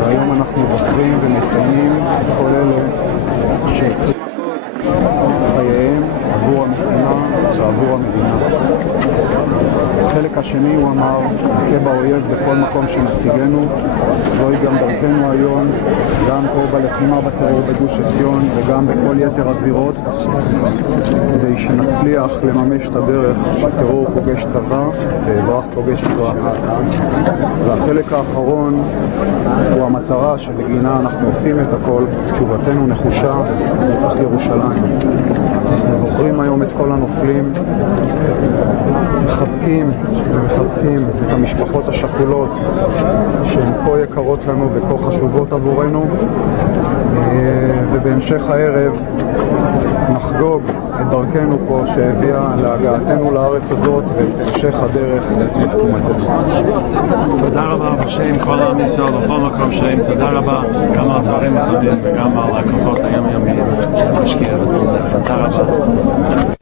והיום אנחנו זוכרים ומציינים את כל אלה שהקריבו חייהם עבור המשימה ועבור המדינה. החלק השני הוא אמר, נכה באויב בכל מקום שנשיגנו, זוהי גם דרכנו היום, גם פה בלחימה בטרור בגוש עציון וגם בכל יתר הזירות, כדי שנצליח לממש את הדרך שטרור פוגש צבא ואזרח פוגש צבא. והחלק האחרון הוא המטרה שבגינה אנחנו עושים את הכל, תשובתנו נחושה, נצח ירושלים. אנחנו זוכרים היום את כל הנופלים, מחבקים ומחזקים את המשפחות השכולות שהן כה יקרות לנו וכה חשובות עבורנו, ובהמשך הערב נחגוג את דרכנו פה שהביאה להגעתנו לארץ הזאת ואת המשך הדרך לתקומתנו. תודה רבה בשם כל עם ישראל בכל מקום שהם, תודה רבה גם על דברים חמים וגם על הכוחות היומיומיים שמשקיע בזה. תודה רבה.